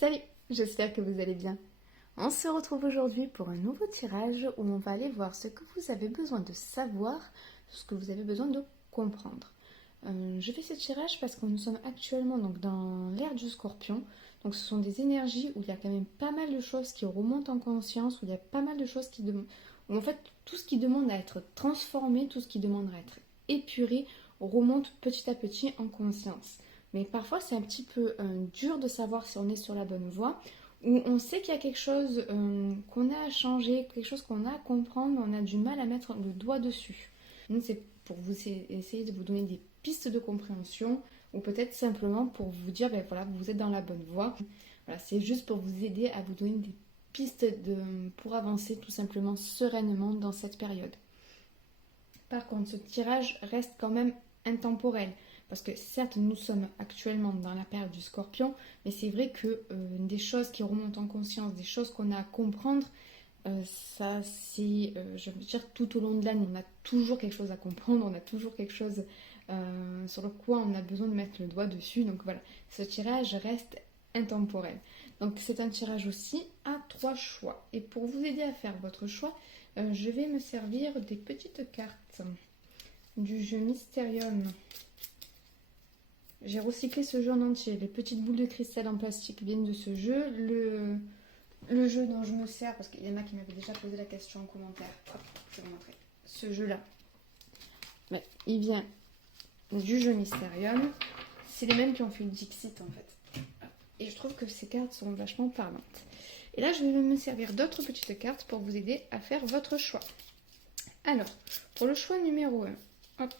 Salut, j'espère que vous allez bien. On se retrouve aujourd'hui pour un nouveau tirage où on va aller voir ce que vous avez besoin de savoir, ce que vous avez besoin de comprendre. Je fais ce tirage parce que nous sommes actuellement donc dans l'ère du Scorpion. Donc ce sont des énergies où il y a quand même pas mal de choses qui remontent en conscience, où il y a pas mal de choses où en fait tout ce qui demande à être transformé, tout ce qui demande à être épuré remonte petit à petit en conscience. Mais parfois c'est un petit peu dur de savoir si on est sur la bonne voie, où on sait qu'il y a quelque chose qu'on a à changer, quelque chose qu'on a à comprendre, mais on a du mal à mettre le doigt dessus. Donc c'est pour vous essayer de vous donner des pistes de compréhension, ou peut-être simplement pour vous dire, ben voilà, vous êtes dans la bonne voie. Voilà, c'est juste pour vous aider à vous donner des pistes pour avancer tout simplement sereinement dans cette période. Par contre, ce tirage reste quand même intemporel. Parce que certes, nous sommes actuellement dans la période du Scorpion, mais c'est vrai que des choses qui remontent en conscience, des choses qu'on a à comprendre, ça c'est, je veux dire, tout au long de l'année, on a toujours quelque chose à comprendre, on a toujours quelque chose sur le quoi on a besoin de mettre le doigt dessus. Donc voilà, ce tirage reste intemporel. Donc c'est un tirage aussi à 3 choix. Et pour vous aider à faire votre choix, je vais me servir des petites cartes du jeu Mysterium. J'ai recyclé ce jeu en entier. Les petites boules de cristal en plastique viennent de ce jeu. Le jeu dont je me sers, parce qu'il y en a qui m'avaient déjà posé la question en commentaire. Hop, je vais vous montrer. Ce jeu-là, il vient du jeu Mysterium. C'est les mêmes qui ont fait le Dixit en fait. Et je trouve que ces cartes sont vachement parlantes. Et là, je vais me servir d'autres petites cartes pour vous aider à faire votre choix. Alors, pour le choix numéro 1, hop,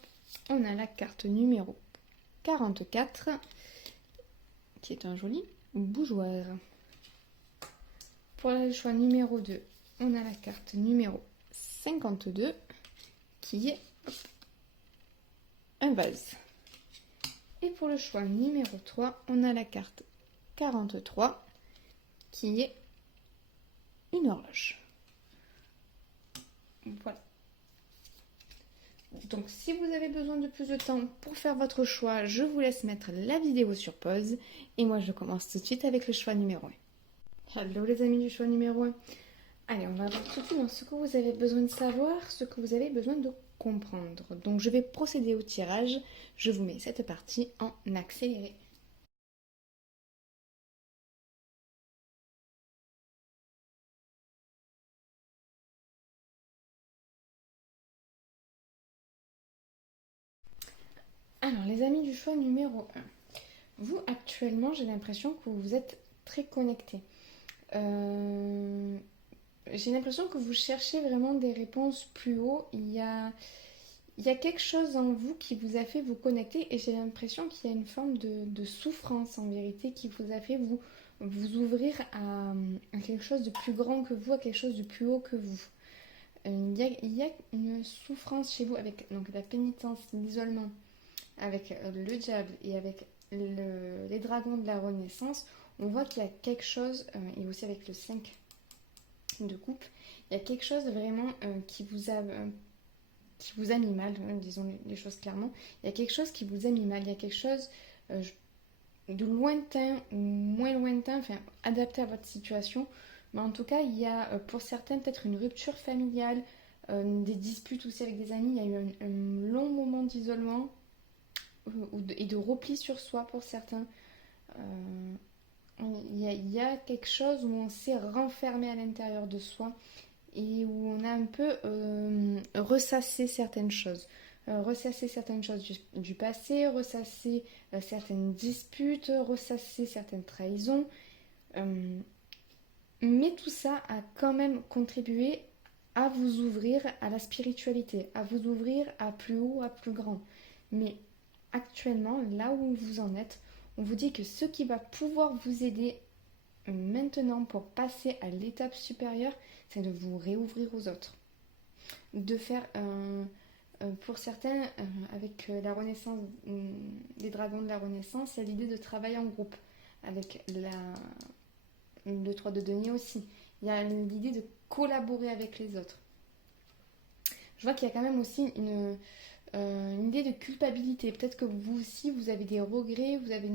on a la carte numéro 44, qui est un joli bougeoir. Pour le choix numéro 2, on a la carte numéro 52, qui est un vase. Et pour le choix numéro 3, on a la carte 43, qui est une horloge. Voilà. Donc si vous avez besoin de plus de temps pour faire votre choix, je vous laisse mettre la vidéo sur pause. Et moi je commence tout de suite avec le choix numéro 1. Hello les amis du choix numéro 1. Allez, on va voir tout de suite dans ce que vous avez besoin de savoir, ce que vous avez besoin de comprendre. Donc je vais procéder au tirage. Je vous mets cette partie en accéléré. Alors les amis du choix numéro 1. Vous actuellement, j'ai l'impression que vous êtes très connectés. J'ai l'impression que vous cherchez vraiment des réponses plus haut. Il y a quelque chose en vous qui vous a fait vous connecter et j'ai l'impression qu'il y a une forme de souffrance en vérité qui vous a fait vous ouvrir à quelque chose de plus grand que vous, à quelque chose de plus haut que vous. Il y a une souffrance chez vous avec donc, la pénitence, l'isolement, avec le diable et avec les dragons de la Renaissance. On voit qu'il y a quelque chose, et aussi avec le 5 de coupe, il y a quelque chose vraiment qui vous a mis mal, disons les choses clairement. Il y a quelque chose qui vous a mis mal, il y a quelque chose de lointain ou moins lointain, enfin adapté à votre situation. Mais en tout cas, il y a pour certains peut-être une rupture familiale, des disputes aussi avec des amis. Il y a eu un long moment d'isolement et de repli sur soi pour certains. Il y a quelque chose où on s'est renfermé à l'intérieur de soi et où on a un peu ressassé certaines choses. Ressasser certaines choses du passé, ressasser certaines disputes, ressasser certaines trahisons. Mais tout ça a quand même contribué à vous ouvrir à la spiritualité, à vous ouvrir à plus haut, à plus grand. Mais actuellement, là où vous en êtes, on vous dit que ce qui va pouvoir vous aider maintenant pour passer à l'étape supérieure, c'est de vous réouvrir aux autres. De faire, pour certains, avec la Renaissance, les dragons de la Renaissance, il y a l'idée de travailler en groupe. Avec le 3 de denier aussi. Il y a l'idée de collaborer avec les autres. Je vois qu'il y a quand même aussi une idée de culpabilité. Peut-être que vous aussi, vous avez des regrets, vous avez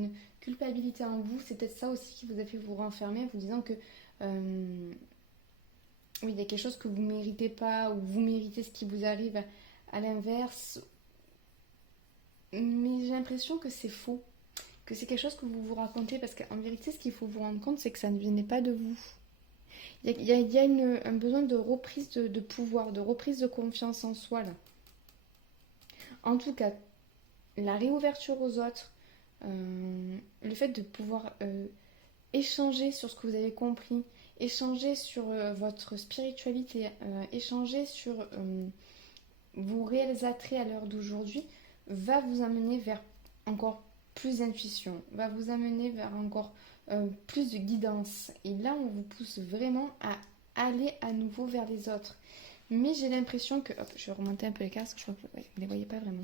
culpabilité en vous. C'est peut-être ça aussi qui vous a fait vous renfermer en vous disant que oui, il y a quelque chose que vous ne méritez pas ou vous méritez ce qui vous arrive à l'inverse. Mais j'ai l'impression que c'est faux, que c'est quelque chose que vous vous racontez parce qu'en vérité, ce qu'il faut vous rendre compte, c'est que ça ne venait pas de vous. Il y a un besoin de reprise de pouvoir, de reprise de confiance en soi là. En tout cas, la réouverture aux autres, le fait de pouvoir échanger sur ce que vous avez compris, échanger sur votre spiritualité, échanger sur vos réels attraits à l'heure d'aujourd'hui, va vous amener vers encore plus d'intuition, va vous amener vers encore plus de guidance. Et là, on vous pousse vraiment à aller à nouveau vers les autres. Mais j'ai l'impression que... Hop, je vais remonter un peu les cartes, parce que je crois que vous ne les voyez pas vraiment.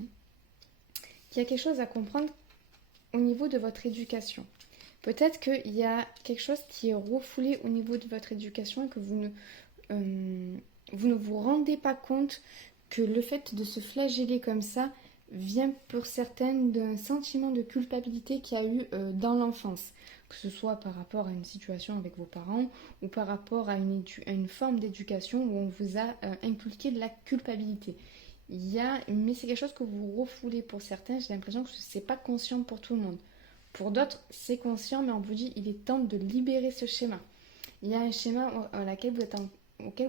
Qu'il y a quelque chose à comprendre au niveau de votre éducation. Peut-être qu'il y a quelque chose qui est refoulé au niveau de votre éducation et que vous ne vous rendez pas compte que le fait de se flageller comme ça vient pour certaines d'un sentiment de culpabilité qu'il y a eu dans l'enfance. Que ce soit par rapport à une situation avec vos parents ou par rapport à une forme d'éducation où on vous a inculqué de la culpabilité. Mais c'est quelque chose que vous refoulez pour certains. J'ai l'impression que c'est pas conscient pour tout le monde. Pour d'autres, c'est conscient, mais on vous dit il est temps de libérer ce schéma. Il y a un schéma auquel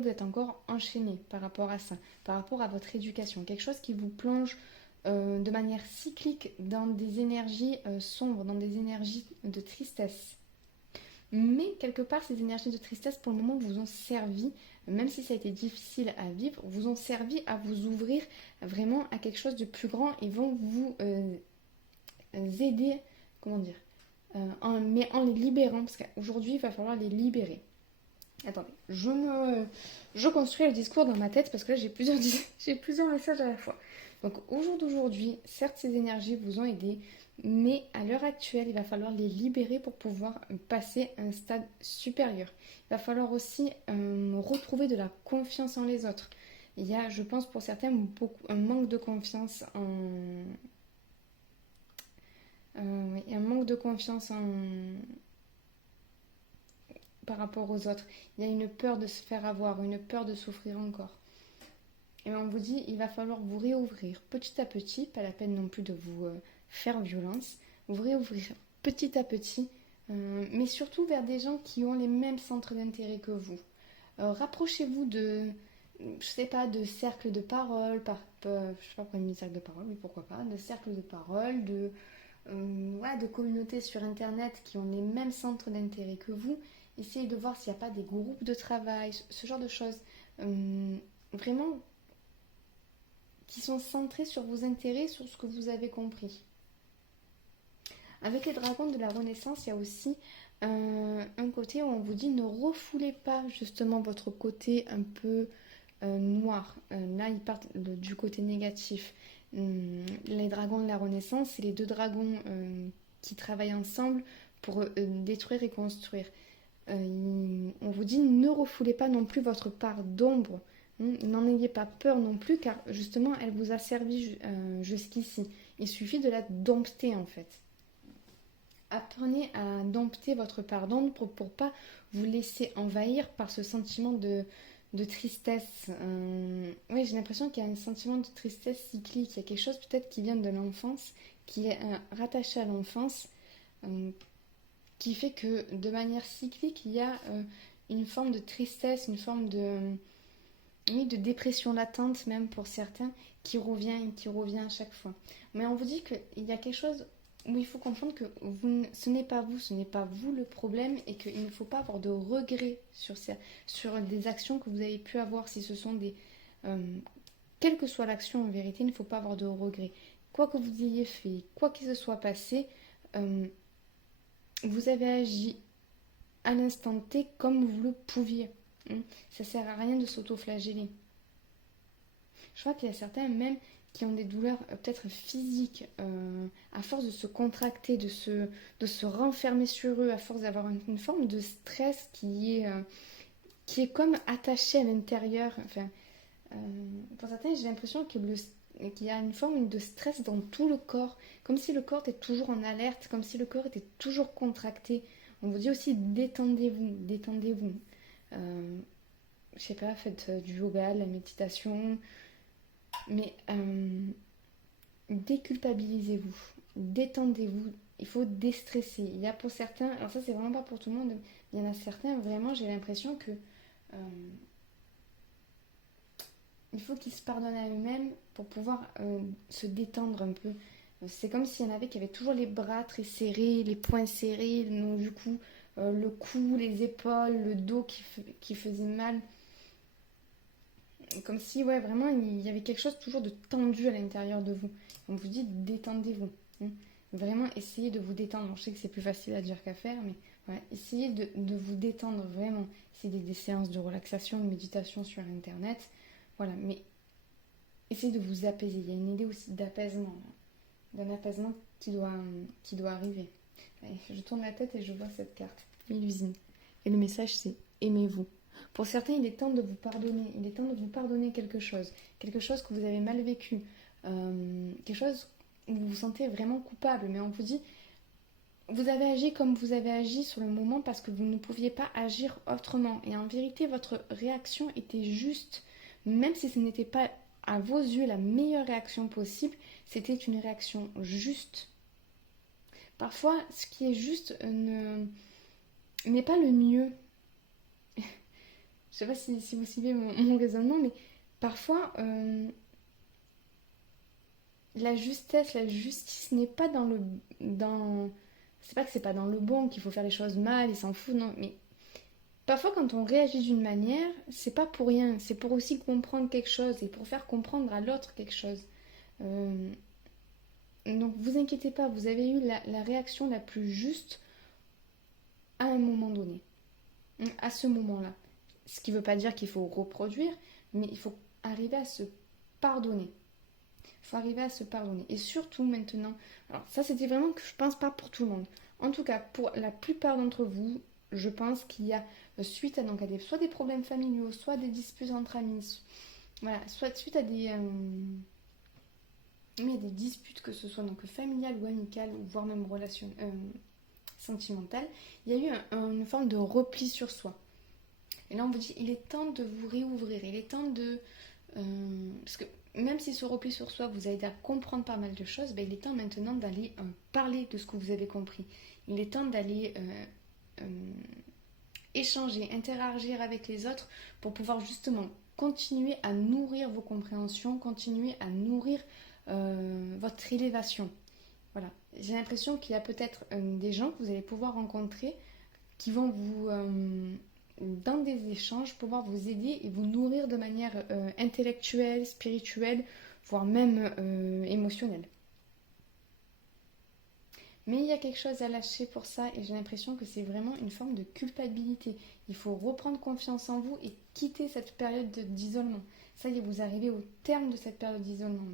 vous êtes encore enchaîné par rapport à ça, par rapport à votre éducation. Quelque chose qui vous plonge de manière cyclique dans des énergies sombres, dans des énergies de tristesse. Mais quelque part, ces énergies de tristesse, pour le moment, vous ont servi, même si ça a été difficile à vivre, vous ont servi à vous ouvrir vraiment à quelque chose de plus grand et vont vous aider, comment dire, mais en les libérant, parce qu'aujourd'hui, il va falloir les libérer. Attendez, je construis le discours dans ma tête parce que là, j'ai plusieurs messages à la fois. Donc, au jour d'aujourd'hui, certes, ces énergies vous ont aidé, mais à l'heure actuelle, il va falloir les libérer pour pouvoir passer à un stade supérieur. Il va falloir aussi retrouver de la confiance en les autres. Il y a, je pense, pour certains, un manque de confiance un manque de confiance par rapport aux autres. Il y a une peur de se faire avoir, une peur de souffrir encore. Et on vous dit, il va falloir vous réouvrir petit à petit, pas la peine non plus de vous faire violence, vous réouvrir petit à petit, mais surtout vers des gens qui ont les mêmes centres d'intérêt que vous. Rapprochez-vous je sais pas, de cercles de parole, je sais pas pourquoi une cercle de parole, oui pourquoi pas, de cercles de parole, de communautés sur internet qui ont les mêmes centres d'intérêt que vous. Essayez de voir s'il n'y a pas des groupes de travail, ce genre de choses. Vraiment qui sont centrés sur vos intérêts, sur ce que vous avez compris. Avec les dragons de la Renaissance, il y a aussi un côté où on vous dit ne refoulez pas justement votre côté un peu noir. Là, ils partent du côté négatif. Les dragons de la Renaissance, c'est les deux dragons qui travaillent ensemble pour détruire et construire. On vous dit ne refoulez pas non plus votre part d'ombre. N'en ayez pas peur non plus, car justement, elle vous a servi jusqu'ici. Il suffit de la dompter, en fait. Apprenez à dompter votre part d'ombre pour pas vous laisser envahir par ce sentiment de tristesse. Oui, j'ai l'impression qu'il y a un sentiment de tristesse cyclique. Il y a quelque chose peut-être qui vient de l'enfance, qui est rattaché à l'enfance, qui fait que de manière cyclique, il y a une forme de tristesse, une forme de dépression latente même pour certains, qui revient et qui revient à chaque fois. Mais on vous dit qu'il y a quelque chose où il faut comprendre que ce n'est pas vous le problème, et qu'il ne faut pas avoir de regrets sur des actions que vous avez pu avoir, si ce sont des... quelle que soit l'action, en vérité, il ne faut pas avoir de regrets. Quoi que vous ayez fait, quoi qu'il se soit passé, vous avez agi à l'instant T comme vous le pouviez. Ça sert à rien de s'auto-flageller. Je crois qu'il y a certains même qui ont des douleurs peut-être physiques à force de se contracter, de se renfermer sur eux, à force d'avoir une forme de stress qui est comme attaché à l'intérieur. Enfin, pour certains, j'ai l'impression que qu'il y a une forme de stress dans tout le corps, comme si le corps était toujours en alerte, comme si le corps était toujours contracté. On vous dit aussi détendez-vous, détendez-vous. Je sais pas, faites du yoga, de la méditation, mais déculpabilisez-vous, détendez-vous. Il faut déstresser. Il y a pour certains, alors ça c'est vraiment pas pour tout le monde, il y en a certains, vraiment j'ai l'impression que il faut qu'ils se pardonnent à eux-mêmes pour pouvoir se détendre un peu. C'est comme s'il y en avait qui avaient toujours les bras très serrés, les poings serrés, donc du coup le cou, les épaules, le dos qui faisait mal. Comme si, ouais, vraiment, il y avait quelque chose toujours de tendu à l'intérieur de vous. On vous dit détendez-vous. Hein. Vraiment, essayez de vous détendre. Bon, je sais que c'est plus facile à dire qu'à faire, mais ouais, essayez de vous détendre vraiment. C'est des séances de relaxation, de méditation sur Internet. Voilà, mais essayez de vous apaiser. Il y a une idée aussi d'apaisement, là. D'un apaisement qui doit arriver. Allez, je tourne la tête et je vois cette carte. Mélusine. Et le message, c'est aimez-vous. Pour certains, il est temps de vous pardonner. Il est temps de vous pardonner quelque chose que vous avez mal vécu, quelque chose où vous vous sentez vraiment coupable. Mais on vous dit, vous avez agi comme vous avez agi sur le moment parce que vous ne pouviez pas agir autrement. Et en vérité, votre réaction était juste, même si ce n'était pas à vos yeux la meilleure réaction possible, c'était une réaction juste. Parfois, ce qui est juste n'est pas le mieux. Je sais pas si vous suivez mon raisonnement, mais parfois, la justesse, la justice n'est pas dans le... C'est pas que c'est pas dans le bon, qu'il faut faire les choses mal, il s'en fout, non. Mais parfois, quand on réagit d'une manière, c'est pas pour rien. C'est pour aussi comprendre quelque chose et pour faire comprendre à l'autre quelque chose. Euh, donc, vous inquiétez pas, vous avez eu la réaction la plus juste à un moment donné, à ce moment-là. Ce qui ne veut pas dire qu'il faut reproduire, mais il faut arriver à se pardonner. Il faut arriver à se pardonner. Et surtout maintenant, alors ça c'était vraiment que je pense pas pour tout le monde. En tout cas, pour la plupart d'entre vous, je pense qu'il y a suite à, donc, soit des problèmes familiaux, soit des disputes entre amis, voilà, soit suite à mais des disputes, que ce soit donc familiales ou amicales, ou voire même sentimentales, il y a eu une forme de repli sur soi. Et là, on vous dit, il est temps de vous réouvrir. Il est temps de... parce que même si ce repli sur soi vous a aidé à comprendre pas mal de choses, ben, il est temps maintenant d'aller parler de ce que vous avez compris. Il est temps d'aller échanger, interagir avec les autres pour pouvoir justement continuer à nourrir vos compréhensions, continuer à nourrir votre élévation. Voilà. J'ai l'impression qu'il y a peut-être des gens que vous allez pouvoir rencontrer qui vont vous... dans des échanges, pouvoir vous aider et vous nourrir de manière intellectuelle, spirituelle, voire même émotionnelle. Mais il y a quelque chose à lâcher pour ça et j'ai l'impression que c'est vraiment une forme de culpabilité. Il faut reprendre confiance en vous et quitter cette période d'isolement. Ça y est, vous arrivez au terme de cette période d'isolement.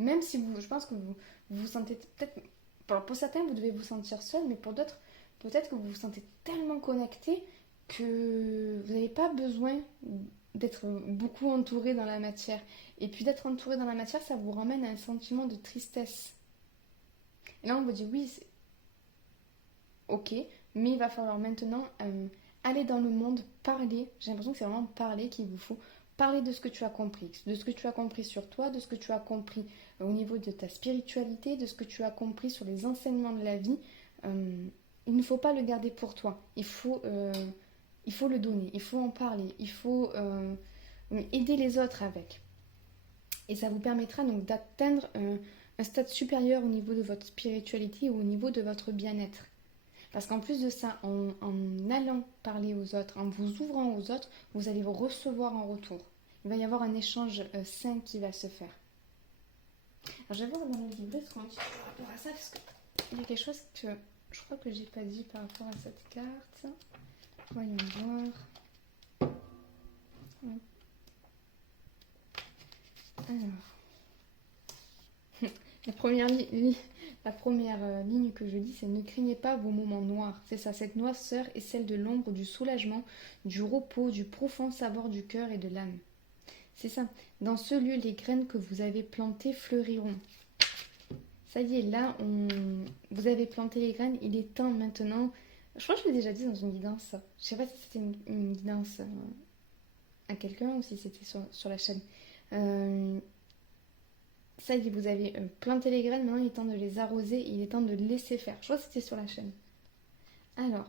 Même si je pense que vous vous sentez peut-être... Pour certains, vous devez vous sentir seul, mais pour d'autres, peut-être que vous vous sentez tellement connecté que vous n'avez pas besoin d'être beaucoup entouré dans la matière. Et puis d'être entouré dans la matière, ça vous ramène à un sentiment de tristesse. Et là, on vous dit oui, c'est ok, mais il va falloir maintenant aller dans le monde, parler. J'ai l'impression que c'est vraiment parler qu'il vous faut. Parler de ce que tu as compris, de ce que tu as compris sur toi, de ce que tu as compris au niveau de ta spiritualité, de ce que tu as compris sur les enseignements de la vie. Il ne faut pas le garder pour toi. Il faut le donner, il faut en parler, il faut aider les autres avec. Et ça vous permettra donc d'atteindre un stade supérieur au niveau de votre spiritualité ou au niveau de votre bien-être. Parce qu'en plus de ça, en allant parler aux autres, en vous ouvrant aux autres, vous allez vous recevoir en retour. Il va y avoir un échange sain qui va se faire. Alors je vais voir dans le livret ce qu'on dit par rapport à ça, parce qu'il y a quelque chose que je crois que j'ai pas dit par rapport à cette carte. Voyons voir. Alors, la première ligne que je dis, c'est ne craignez pas vos moments noirs. C'est ça, cette noirceur est celle de l'ombre, du soulagement, du repos, du profond savoir du cœur et de l'âme. C'est ça. Dans ce lieu, les graines que vous avez plantées fleuriront. Ça y est, là, vous avez planté les graines. Il est temps maintenant. Je crois que je l'ai déjà dit dans une guidance, ça. Je sais pas si c'était une guidance à quelqu'un ou si c'était sur la chaîne. Euh, Ça y est, vous avez planté les graines. Maintenant, il est temps de les arroser. Il est temps de laisser faire. Je crois que c'était sur la chaîne. Alors,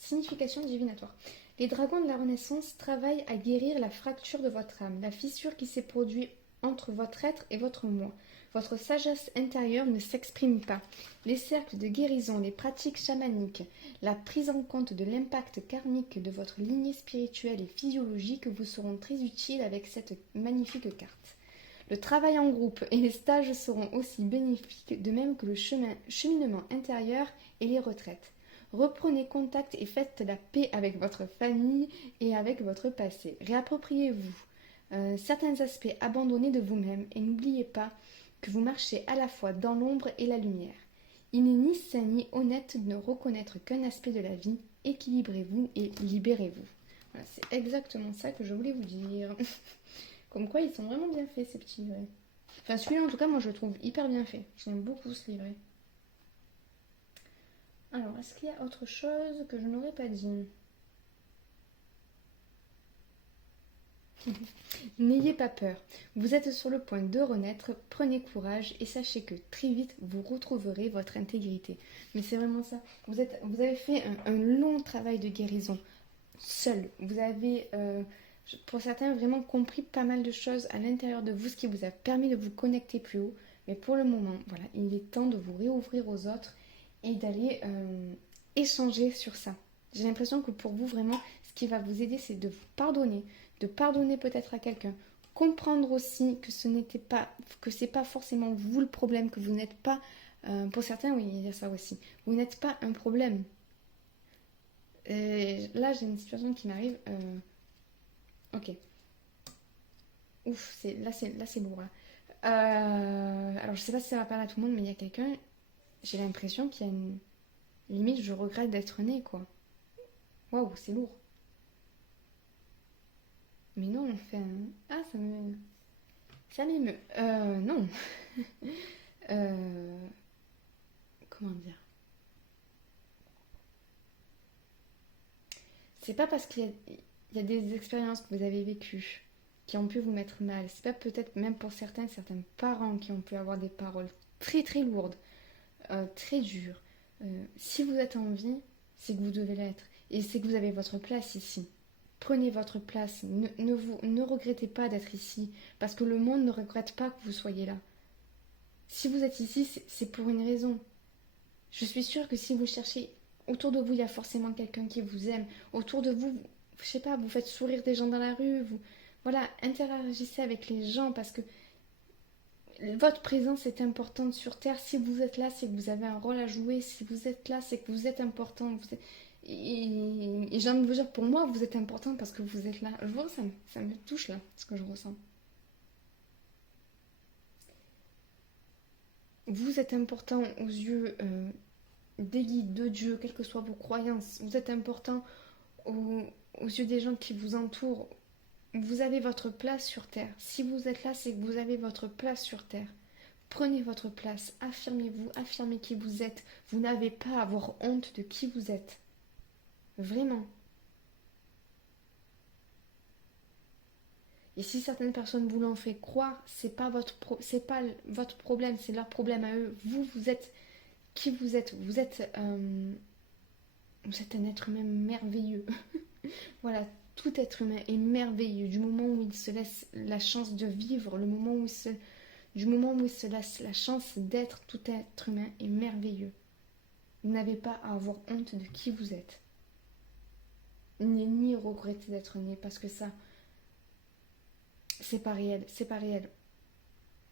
signification divinatoire. Les dragons de la Renaissance travaillent à guérir la fracture de votre âme, la fissure qui s'est produite entre votre être et votre moi. Votre sagesse intérieure ne s'exprime pas. Les cercles de guérison, les pratiques chamaniques, la prise en compte de l'impact karmique de votre lignée spirituelle et physiologique vous seront très utiles avec cette magnifique carte. Le travail en groupe et les stages seront aussi bénéfiques, de même que le cheminement intérieur et les retraites. Reprenez contact et faites la paix avec votre famille et avec votre passé. Réappropriez-vous certains aspects abandonnés de vous-même et n'oubliez pas que vous marchez à la fois dans l'ombre et la lumière. Il n'est ni sain ni honnête de ne reconnaître qu'un aspect de la vie. Équilibrez-vous et libérez-vous. Voilà, c'est exactement ça que je voulais vous dire. Comme quoi, ils sont vraiment bien faits, ces petits livrets. Enfin, celui-là, en tout cas, moi, je le trouve hyper bien fait. J'aime beaucoup ce livret. Alors, est-ce qu'il y a autre chose que je n'aurais pas dit? N'ayez pas peur. Vous êtes sur le point de renaître. Prenez courage et sachez que très vite, vous retrouverez votre intégrité. Mais c'est vraiment ça. Vous avez fait un long travail de guérison. Seul. Vous avez, pour certains, vraiment compris pas mal de choses à l'intérieur de vous, ce qui vous a permis de vous connecter plus haut. Mais pour le moment, voilà, il est temps de vous réouvrir aux autres et d'aller échanger sur ça. J'ai l'impression que pour vous, vraiment, ce qui va vous aider, c'est de vous pardonner, de pardonner peut-être à quelqu'un, comprendre aussi que c'est pas forcément vous le problème, que vous n'êtes pas, pour certains, oui, il y a ça aussi, vous n'êtes pas un problème. Et là, j'ai une situation qui m'arrive, ok, ouf, là c'est lourd, là. Alors, je sais pas si ça va parler à tout le monde, mais il y a quelqu'un, j'ai l'impression qu'il y a une limite, je regrette d'être née, quoi. Waouh, c'est lourd. Mais non, enfin. Ah, ça me. Ça m'émeut. Non. Euh, Comment dire? C'est pas parce qu'il y a des expériences que vous avez vécues qui ont pu vous mettre mal. C'est pas peut-être même pour certains parents qui ont pu avoir des paroles très très lourdes, très dures. Si vous êtes en vie, c'est que vous devez l'être. Et c'est que vous avez votre place ici. Prenez votre place. Ne regrettez pas d'être ici. Parce que le monde ne regrette pas que vous soyez là. Si vous êtes ici, c'est pour une raison. Je suis sûre que si vous cherchez autour de vous, il y a forcément quelqu'un qui vous aime. Autour de vous, je sais pas, vous faites sourire des gens dans la rue. Voilà, interagissez avec les gens parce que votre présence est importante sur Terre. Si vous êtes là, c'est que vous avez un rôle à jouer. Si vous êtes là, c'est que vous êtes important. Et j'ai envie de vous dire, pour moi, vous êtes important parce que vous êtes là. Je vois, ça me touche là, ce que je ressens. Vous êtes important aux yeux des guides, de Dieu, quelles que soient vos croyances. Vous êtes important aux yeux des gens qui vous entourent. Vous avez votre place sur Terre. Si vous êtes là, c'est que vous avez votre place sur Terre. Prenez votre place, affirmez-vous, affirmez qui vous êtes. Vous n'avez pas à avoir honte de qui vous êtes. Vraiment. Et si certaines personnes vous l'ont fait croire, c'est pas c'est pas votre problème, c'est leur problème à eux. Vous êtes qui vous êtes. Vous êtes un être humain merveilleux. Voilà, tout être humain est merveilleux du moment où il se laisse la chance de vivre, du moment où il se laisse la chance d'être, tout être humain est merveilleux. Vous n'avez pas à avoir honte de qui vous êtes. Ni regretter d'être né parce que ça, c'est pas réel, c'est pas réel.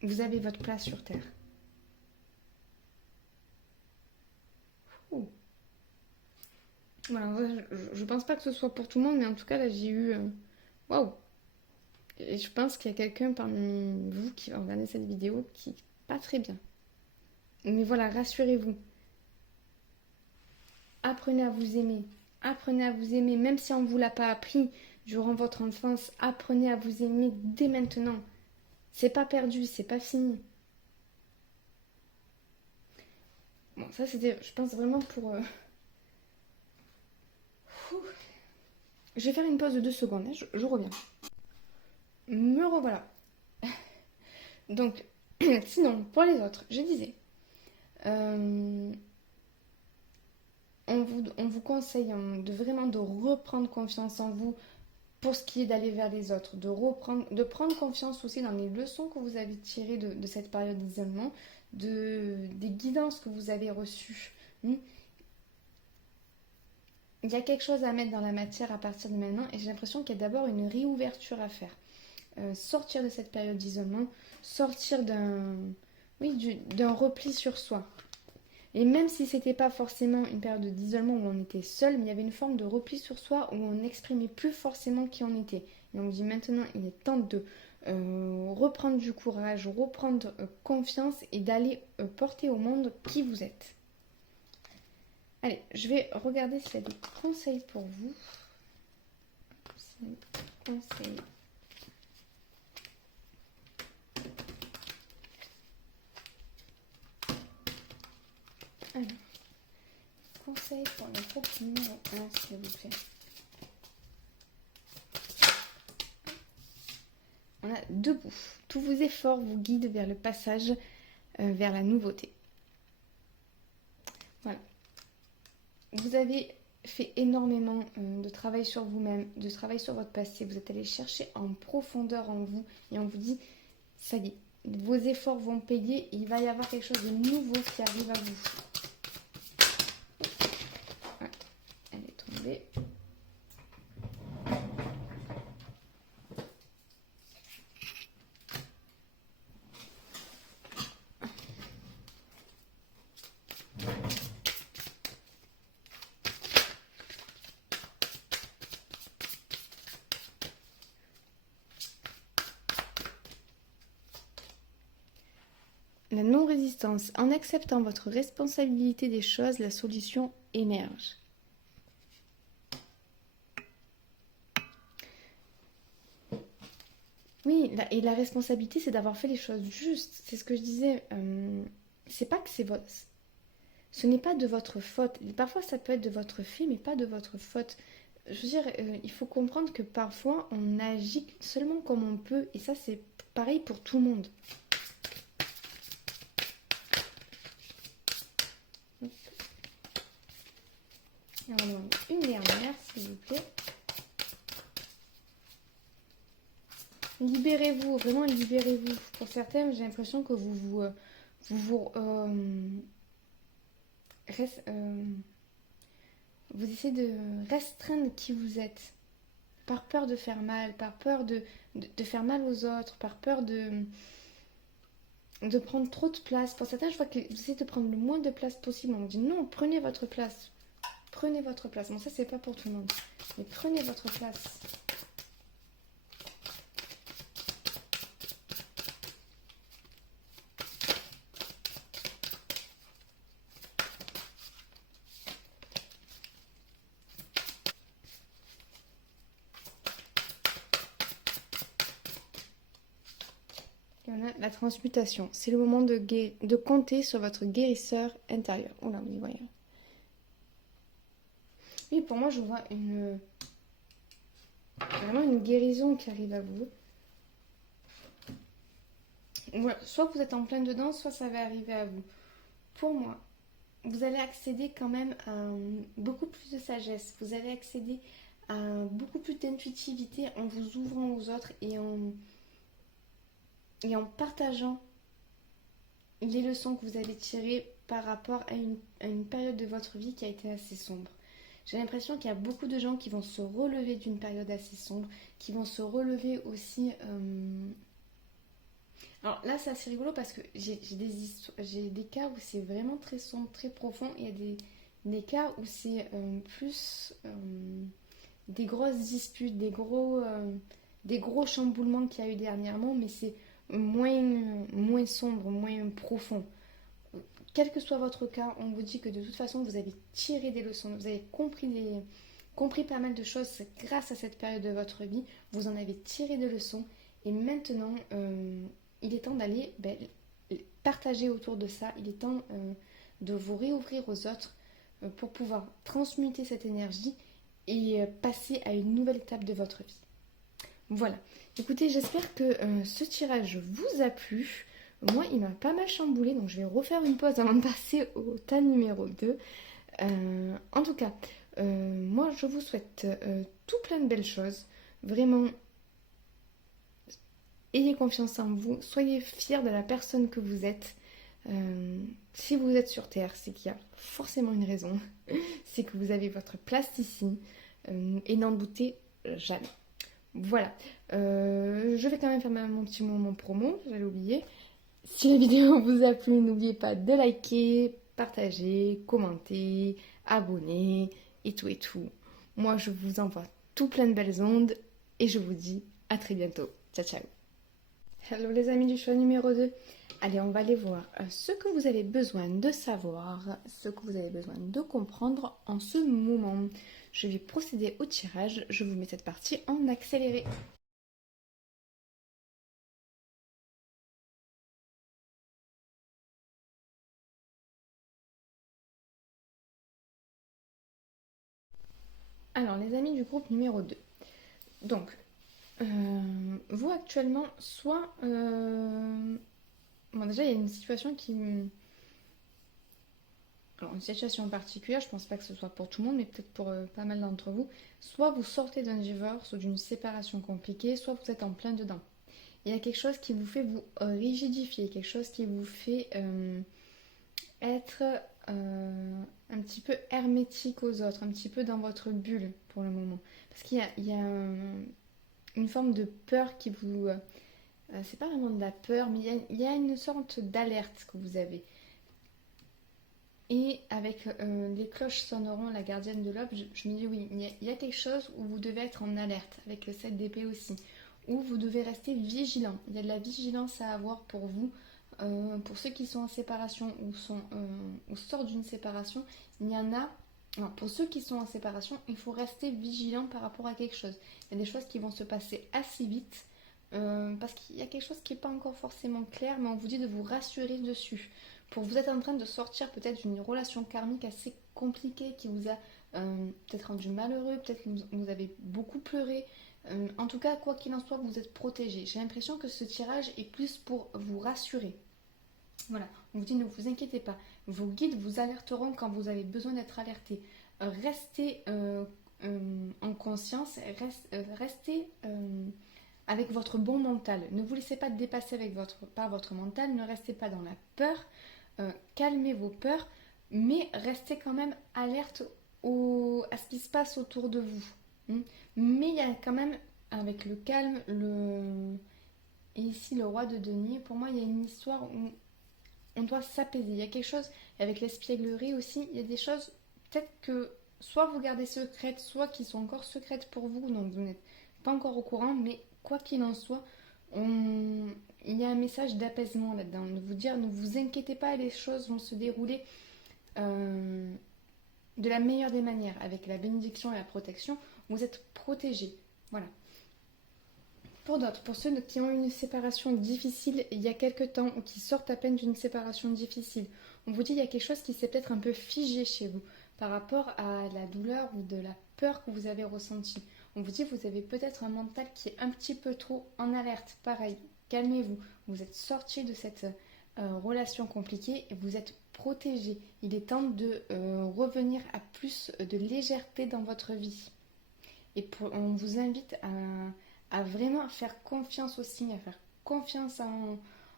Vous avez votre place sur Terre. Ouh. Voilà, je pense pas que ce soit pour tout le monde, mais en tout cas là j'ai eu waouh. Et je pense qu'il y a quelqu'un parmi vous qui va regarder cette vidéo qui est pas très bien. Mais voilà, rassurez-vous. Apprenez à vous aimer. Apprenez à vous aimer, même si on ne vous l'a pas appris, durant votre enfance. Apprenez à vous aimer dès maintenant. C'est pas perdu, c'est pas fini. Bon, ça c'était, je pense vraiment pour... Je vais faire une pause de 2 secondes, hein, je reviens. Me revoilà. Donc, sinon, pour les autres, je disais, euh, on vous conseille de vraiment de reprendre confiance en vous pour ce qui est d'aller vers les autres, de prendre confiance aussi dans les leçons que vous avez tirées de cette période d'isolement, des guidances que vous avez reçues. Hmm. Il y a quelque chose à mettre dans la matière à partir de maintenant et j'ai l'impression qu'il y a d'abord une réouverture à faire. Sortir de cette période d'isolement, sortir d'un repli sur soi. Et même si c'était pas forcément une période d'isolement où on était seul, mais il y avait une forme de repli sur soi où on n'exprimait plus forcément qui on était. Et on dit maintenant, il est temps de reprendre du courage, reprendre confiance et d'aller porter au monde qui vous êtes. Allez, je vais regarder s'il y a des conseils pour vous. Conseils. Alors, conseil pour le groupe numéro 1, s'il vous plaît. On a debout. Tous vos efforts vous guident vers le passage vers la nouveauté. Voilà. Vous avez fait énormément de travail sur vous-même, de travail sur votre passé. Vous êtes allé chercher en profondeur en vous et on vous dit, ça y est, vos efforts vont payer et il va y avoir quelque chose de nouveau qui arrive à vous. Elle est tombée. La non-résistance. En acceptant votre responsabilité des choses, la solution émerge. Oui, et la responsabilité, c'est d'avoir fait les choses justes. C'est ce que je disais. C'est pas que c'est votre... Ce n'est pas de votre faute. Parfois, ça peut être de votre fait, mais pas de votre faute. Je veux dire, il faut comprendre que parfois, on agit seulement comme on peut. Et ça, c'est pareil pour tout le monde. Alors, une dernière, s'il vous plaît. Libérez-vous, vraiment libérez-vous. Pour certains, j'ai l'impression que vous essayez de restreindre qui vous êtes. Par peur de faire mal, par peur de faire mal aux autres, par peur de prendre trop de place. Pour certains, je vois que vous essayez de prendre le moins de place possible. On dit non, prenez votre place. Prenez votre place. Bon, ça, c'est pas pour tout le monde. Mais prenez votre place. Et on a la transmutation. C'est le moment de compter sur votre guérisseur intérieur. Oh là, oui, voyons. Oui, pour moi, je vois vraiment une guérison qui arrive à vous. Voilà, soit vous êtes en plein dedans, soit ça va arriver à vous. Pour moi, vous allez accéder quand même à beaucoup plus de sagesse. Vous allez accéder à beaucoup plus d'intuitivité en vous ouvrant aux autres et en partageant les leçons que vous avez tirées par rapport à une période de votre vie qui a été assez sombre. J'ai l'impression qu'il y a beaucoup de gens qui vont se relever d'une période assez sombre, qui vont se relever aussi... Alors là, c'est assez rigolo parce que j'ai des cas où c'est vraiment très sombre, très profond. Et il y a des cas où c'est plus des grosses disputes, des gros chamboulements qu'il y a eu dernièrement, mais c'est moins sombre, moins profond. Quel que soit votre cas, on vous dit que de toute façon, vous avez tiré des leçons, vous avez compris compris pas mal de choses grâce à cette période de votre vie. Vous en avez tiré des leçons. Et maintenant, il est temps d'aller partager autour de ça. Il est temps de vous réouvrir aux autres pour pouvoir transmuter cette énergie et passer à une nouvelle étape de votre vie. Voilà. Écoutez, j'espère que ce tirage vous a plu. Moi, il m'a pas mal chamboulé, donc je vais refaire une pause avant de passer au tas numéro 2. En tout cas, moi, je vous souhaite tout plein de belles choses. Vraiment, ayez confiance en vous. Soyez fiers de la personne que vous êtes. Si vous êtes sur Terre, c'est qu'il y a forcément une raison. C'est que vous avez votre place ici. Et n'en doutez jamais. Voilà. Je vais quand même faire mon petit moment promo. J'allais oublier. Si la vidéo vous a plu, n'oubliez pas de liker, partager, commenter, abonner et tout et tout. Moi, je vous envoie tout plein de belles ondes et je vous dis à très bientôt. Ciao, ciao. Hello les amis du choix numéro 2. Allez, on va aller voir ce que vous avez besoin de savoir, ce que vous avez besoin de comprendre en ce moment. Je vais procéder au tirage. Je vous mets cette partie en accéléré. Alors, les amis du groupe numéro 2. Donc, vous actuellement, soit... Bon, déjà, il y a une situation qui... Alors, une situation particulière, je pense pas que ce soit pour tout le monde, mais peut-être pour pas mal d'entre vous. Soit vous sortez d'un divorce ou d'une séparation compliquée, soit vous êtes en plein dedans. Il y a quelque chose qui vous fait vous rigidifier, quelque chose qui vous fait être un petit peu hermétique aux autres, un petit peu dans votre bulle pour le moment. Parce qu'il y a une forme de peur qui vous... c'est pas vraiment de la peur, mais il y a une sorte d'alerte que vous avez. Et avec les cloches sonneront, la gardienne de l'aube, je me dis oui, il y a quelque chose où vous devez être en alerte, avec le 7 d'épée aussi, où vous devez rester vigilant. Il y a de la vigilance à avoir pour vous. Pour ceux qui sont en séparation ou sortent d'une séparation, il y en a... Non, pour ceux qui sont en séparation, il faut rester vigilant par rapport à quelque chose. Il y a des choses qui vont se passer assez vite, parce qu'il y a quelque chose qui n'est pas encore forcément clair, mais on vous dit de vous rassurer dessus. Vous êtes en train de sortir peut-être d'une relation karmique assez compliquée qui vous a peut-être rendu malheureux, peut-être que vous avez beaucoup pleuré. En tout cas, quoi qu'il en soit, vous êtes protégé. J'ai l'impression que ce tirage est plus pour vous rassurer. Voilà, on vous dit ne vous inquiétez pas. Vos guides vous alerteront quand vous avez besoin d'être alerté. Restez en conscience, restez avec votre bon mental. Ne vous laissez pas dépasser par votre mental, ne restez pas dans la peur. Calmez vos peurs, mais restez quand même alerte à ce qui se passe autour de vous. Mais il y a quand même, avec le calme, et ici le roi de denier, pour moi il y a une histoire où on doit s'apaiser. Il y a quelque chose, avec l'espièglerie aussi, il y a des choses peut-être que soit vous gardez secrètes, soit qui sont encore secrètes pour vous, donc vous n'êtes pas encore au courant, mais quoi qu'il en soit, il y a un message d'apaisement là-dedans, de vous dire ne vous inquiétez pas, les choses vont se dérouler de la meilleure des manières, avec la bénédiction et la protection, vous êtes protégés. Voilà. Pour d'autres, pour ceux qui ont une séparation difficile il y a quelque temps ou qui sortent à peine d'une séparation difficile, on vous dit il y a quelque chose qui s'est peut-être un peu figé chez vous par rapport à la douleur ou de la peur que vous avez ressentie. On vous dit vous avez peut-être un mental qui est un petit peu trop en alerte. Pareil, calmez-vous. Vous êtes sorti de cette relation compliquée et vous êtes protégé. Il est temps de revenir à plus de légèreté dans votre vie. Et on vous invite à vraiment faire confiance aux signes, à faire confiance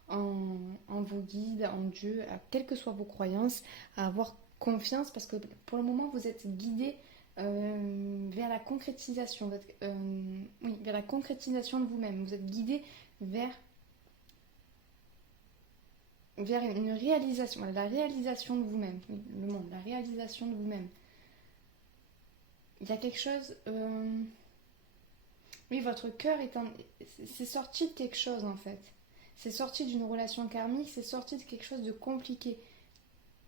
en vos guides, en Dieu, à quelles que soient vos croyances, à avoir confiance parce que pour le moment vous êtes guidé vers la concrétisation, vers la concrétisation de vous-même. Vous êtes guidé vers une réalisation, voilà, la réalisation de vous-même, le monde, la réalisation de vous-même. Il y a quelque chose... Oui, votre cœur c'est sorti de quelque chose en fait. C'est sorti d'une relation karmique, c'est sorti de quelque chose de compliqué.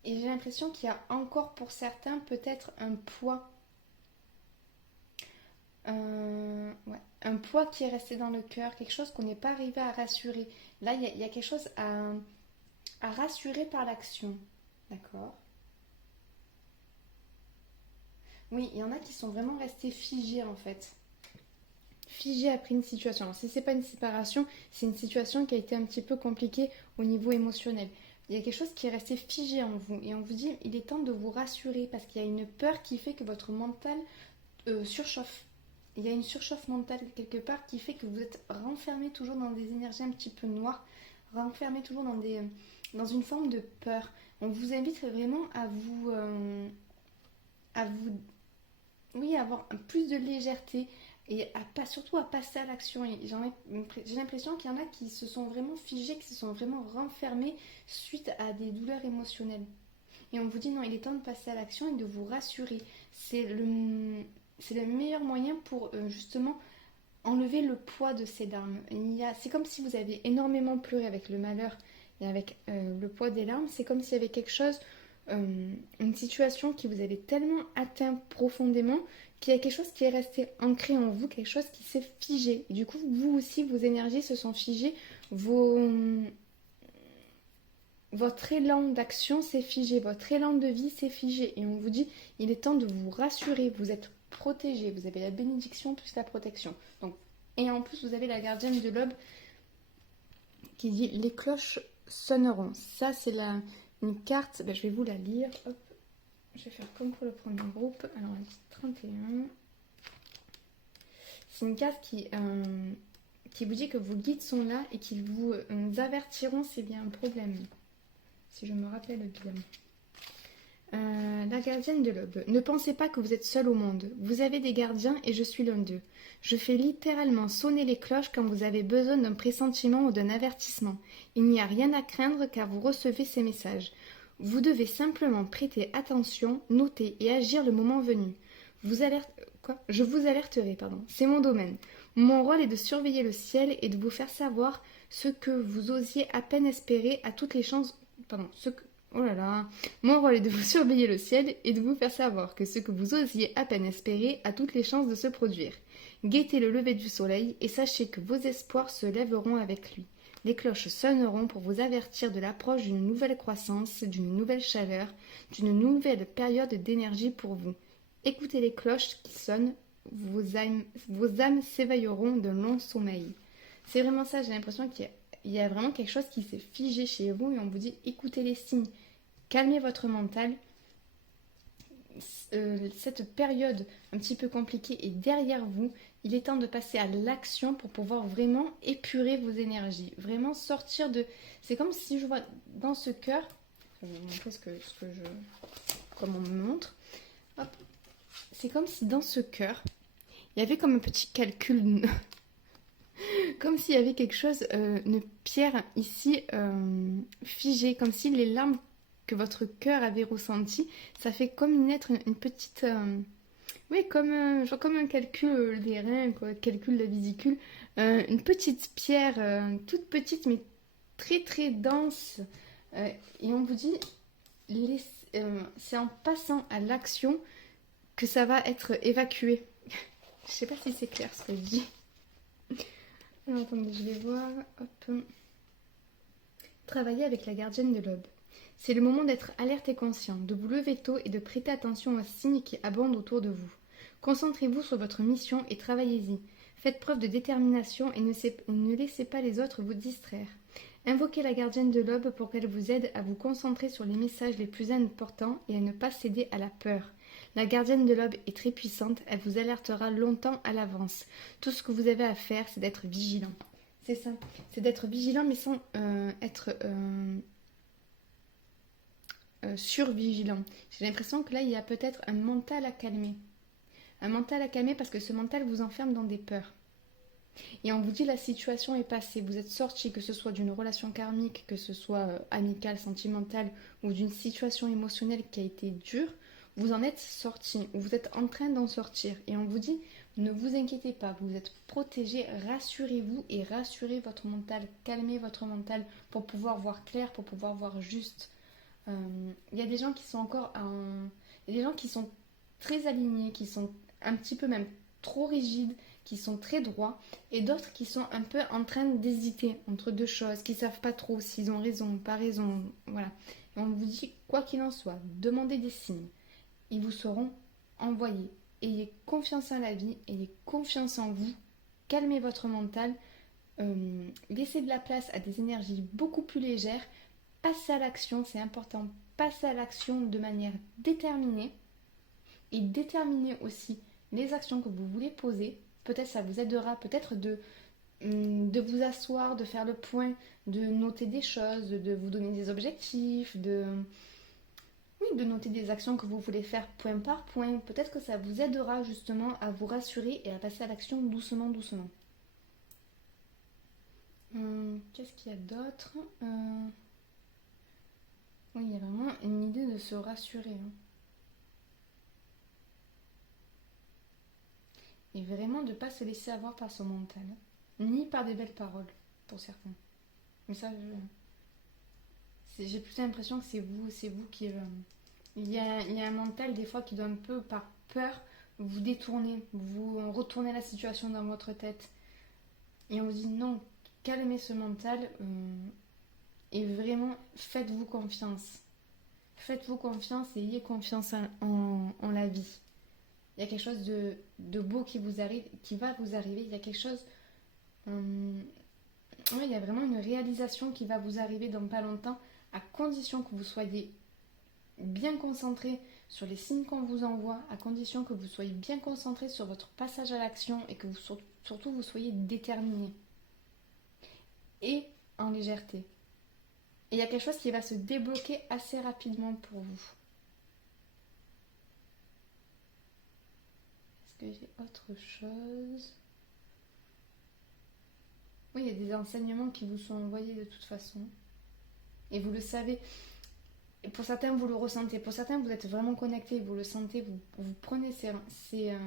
Et j'ai l'impression qu'il y a encore pour certains peut-être un poids Ouais, un poids qui est resté dans le cœur, quelque chose qu'on n'est pas arrivé à rassurer. Là, il y a quelque chose à rassurer par l'action. D'accord. Oui, il y en a qui sont vraiment restés figés en fait. Figés après une situation. Alors, si c'est pas une séparation, c'est une situation qui a été un petit peu compliquée au niveau émotionnel. Il y a quelque chose qui est resté figé en vous et on vous dit il est temps de vous rassurer parce qu'il y a une peur qui fait que votre mental surchauffe. Il y a une surchauffe mentale quelque part qui fait que vous êtes renfermé toujours dans des énergies un petit peu noires, renfermé toujours dans une forme de peur. On vous invite vraiment à vous oui, avoir plus de légèreté et surtout à passer à l'action. J'ai l'impression qu'il y en a qui se sont vraiment figés, qui se sont vraiment renfermés suite à des douleurs émotionnelles. Et on vous dit non, il est temps de passer à l'action et de vous rassurer. C'est le meilleur moyen pour justement enlever le poids de ces larmes. C'est comme si vous avez énormément pleuré avec le malheur et avec le poids des larmes. C'est comme s'il y avait quelque chose, une situation qui vous avait tellement atteint profondément qu'il y a quelque chose qui est resté ancré en vous, quelque chose qui s'est figé. Et du coup, vous aussi, vos énergies se sont figées, votre élan d'action s'est figé, votre élan de vie s'est figé. Et on vous dit, il est temps de vous rassurer, vous êtes protégé, vous avez la bénédiction plus la protection. Donc, et en plus, vous avez la gardienne de l'aube qui dit, les cloches sonneront. Ça, c'est une carte, je vais vous la lire. Hop. Je vais faire comme pour le premier groupe. Alors, elle dit 31. C'est une carte qui vous dit que vos guides sont là et qu'ils vous avertiront s'il y a un problème. Si je me rappelle bien. La gardienne de l'aube. Ne pensez pas que vous êtes seul au monde. Vous avez des gardiens et je suis l'un d'eux. Je fais littéralement sonner les cloches quand vous avez besoin d'un pressentiment ou d'un avertissement. Il n'y a rien à craindre car vous recevez ces messages. Vous devez simplement prêter attention, noter et agir le moment venu. Je vous alerterai, pardon. C'est mon domaine. Mon rôle est de surveiller le ciel et de vous faire savoir ce que vous osiez à peine espérer à toutes les chances. Pardon, Oh là là. Mon rôle est de vous surveiller le ciel et de vous faire savoir que ce que vous osiez à peine espérer a toutes les chances de se produire. Guettez le lever du soleil et sachez que vos espoirs se lèveront avec lui. Les cloches sonneront pour vous avertir de l'approche d'une nouvelle croissance, d'une nouvelle chaleur, d'une nouvelle période d'énergie pour vous. Écoutez les cloches qui sonnent, vos âmes s'éveilleront d'un long sommeil. C'est vraiment ça, j'ai l'impression qu'il y a vraiment quelque chose qui s'est figé chez vous et on vous dit écoutez les signes, calmez votre mental. Cette période un petit peu compliquée est derrière vous. Il est temps de passer à l'action pour pouvoir vraiment épurer vos énergies. Vraiment sortir de... C'est comme si je vois dans ce cœur... Je vais vous montrer comme on me montre. Hop. C'est comme si dans ce cœur, il y avait comme un petit calcul... comme s'il y avait quelque chose, une pierre ici figée. Comme si les larmes que votre cœur avait ressenties, ça fait comme naître une petite... Oui, genre comme un calcul des reins, quoi, calcul de la vésicule. Une petite pierre, toute petite, mais très très dense. Et on vous dit, c'est en passant à l'action que ça va être évacué. Je sais pas si c'est clair ce que je dis. Alors, attendez, je vais voir. Hop. Travailler avec la gardienne de l'aube. C'est le moment d'être alerte et conscient, de vous lever tôt et de prêter attention aux signes qui abondent autour de vous. Concentrez-vous sur votre mission et travaillez-y. Faites preuve de détermination et ne laissez pas les autres vous distraire. Invoquez la gardienne de l'aube pour qu'elle vous aide à vous concentrer sur les messages les plus importants et à ne pas céder à la peur. La gardienne de l'aube est très puissante, elle vous alertera longtemps à l'avance. Tout ce que vous avez à faire, c'est d'être vigilant. C'est ça, c'est d'être vigilant mais sans être... survigilant. J'ai l'impression que là, il y a peut-être un mental à calmer. Un mental à calmer parce que ce mental vous enferme dans des peurs. Et on vous dit la situation est passée, vous êtes sorti, que ce soit d'une relation karmique, que ce soit amicale, sentimentale ou d'une situation émotionnelle qui a été dure, vous en êtes sorti ou vous êtes en train d'en sortir. Et on vous dit ne vous inquiétez pas, vous êtes protégé, rassurez-vous et rassurez votre mental, calmez votre mental pour pouvoir voir clair, pour pouvoir voir juste. Il y a des gens qui sont très alignés, qui sont un petit peu même trop rigides, qui sont très droits, et d'autres qui sont un peu en train d'hésiter entre deux choses, qui ne savent pas trop s'ils ont raison, pas raison, voilà. Et on vous dit, quoi qu'il en soit, demandez des signes. Ils vous seront envoyés. Ayez confiance en la vie, ayez confiance en vous, calmez votre mental, laissez de la place à des énergies beaucoup plus légères, passez à l'action, c'est important, passez à l'action de manière déterminée et déterminez aussi les actions que vous voulez poser. Peut-être ça vous aidera, peut-être de vous asseoir, de faire le point, de noter des choses, de vous donner des objectifs, oui, de noter des actions que vous voulez faire point par point. Peut-être que ça vous aidera justement à vous rassurer et à passer à l'action doucement, doucement. Qu'est-ce qu'il y a d'autre Oui, il y a vraiment une idée de se rassurer. Hein. Et vraiment de ne pas se laisser avoir par son mental. Ni par des belles paroles, pour certains. Mais ça, j'ai plus l'impression que c'est vous qui... il y a un mental des fois qui doit un peu par peur vous détourner, vous retourner la situation dans votre tête. Et on vous dit non, calmez ce mental et vraiment faites-vous confiance. Faites-vous confiance et ayez confiance en la vie. Il y a quelque chose de beau qui vous arrive, qui va vous arriver. Il y a quelque chose... oui, il y a vraiment une réalisation qui va vous arriver dans pas longtemps, à condition que vous soyez bien concentré sur les signes qu'on vous envoie, à condition que vous soyez bien concentré sur votre passage à l'action et que surtout vous soyez déterminé. Et en légèreté. Et il y a quelque chose qui va se débloquer assez rapidement pour vous. Est-ce que j'ai autre chose ? Oui, il y a des enseignements qui vous sont envoyés de toute façon. Et vous le savez. Et pour certains, vous le ressentez. Pour certains, vous êtes vraiment connectés. Vous le sentez. Vous prenez ces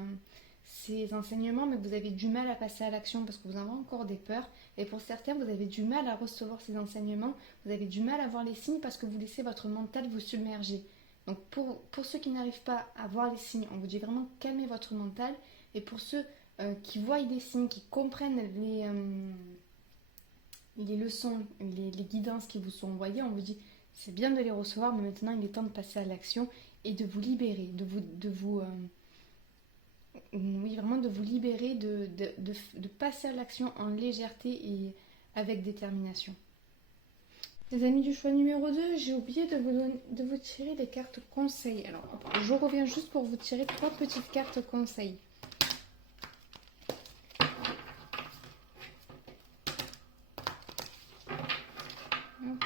enseignements, mais vous avez du mal à passer à l'action parce que vous avez encore des peurs. Et pour certains, vous avez du mal à recevoir ces enseignements. Vous avez du mal à voir les signes parce que vous laissez votre mental vous submerger. Donc pour ceux qui n'arrivent pas à voir les signes, on vous dit vraiment calmez votre mental. Et pour ceux qui voient des signes, qui comprennent les leçons, les guidances qui vous sont envoyées, on vous dit c'est bien de les recevoir, mais maintenant il est temps de passer à l'action et de vous libérer, oui, vraiment de vous libérer, de passer à l'action en légèreté et avec détermination. Les amis du choix numéro 2, j'ai oublié de vous tirer les cartes conseils. Alors, je reviens juste pour vous tirer 3 petites cartes conseils. On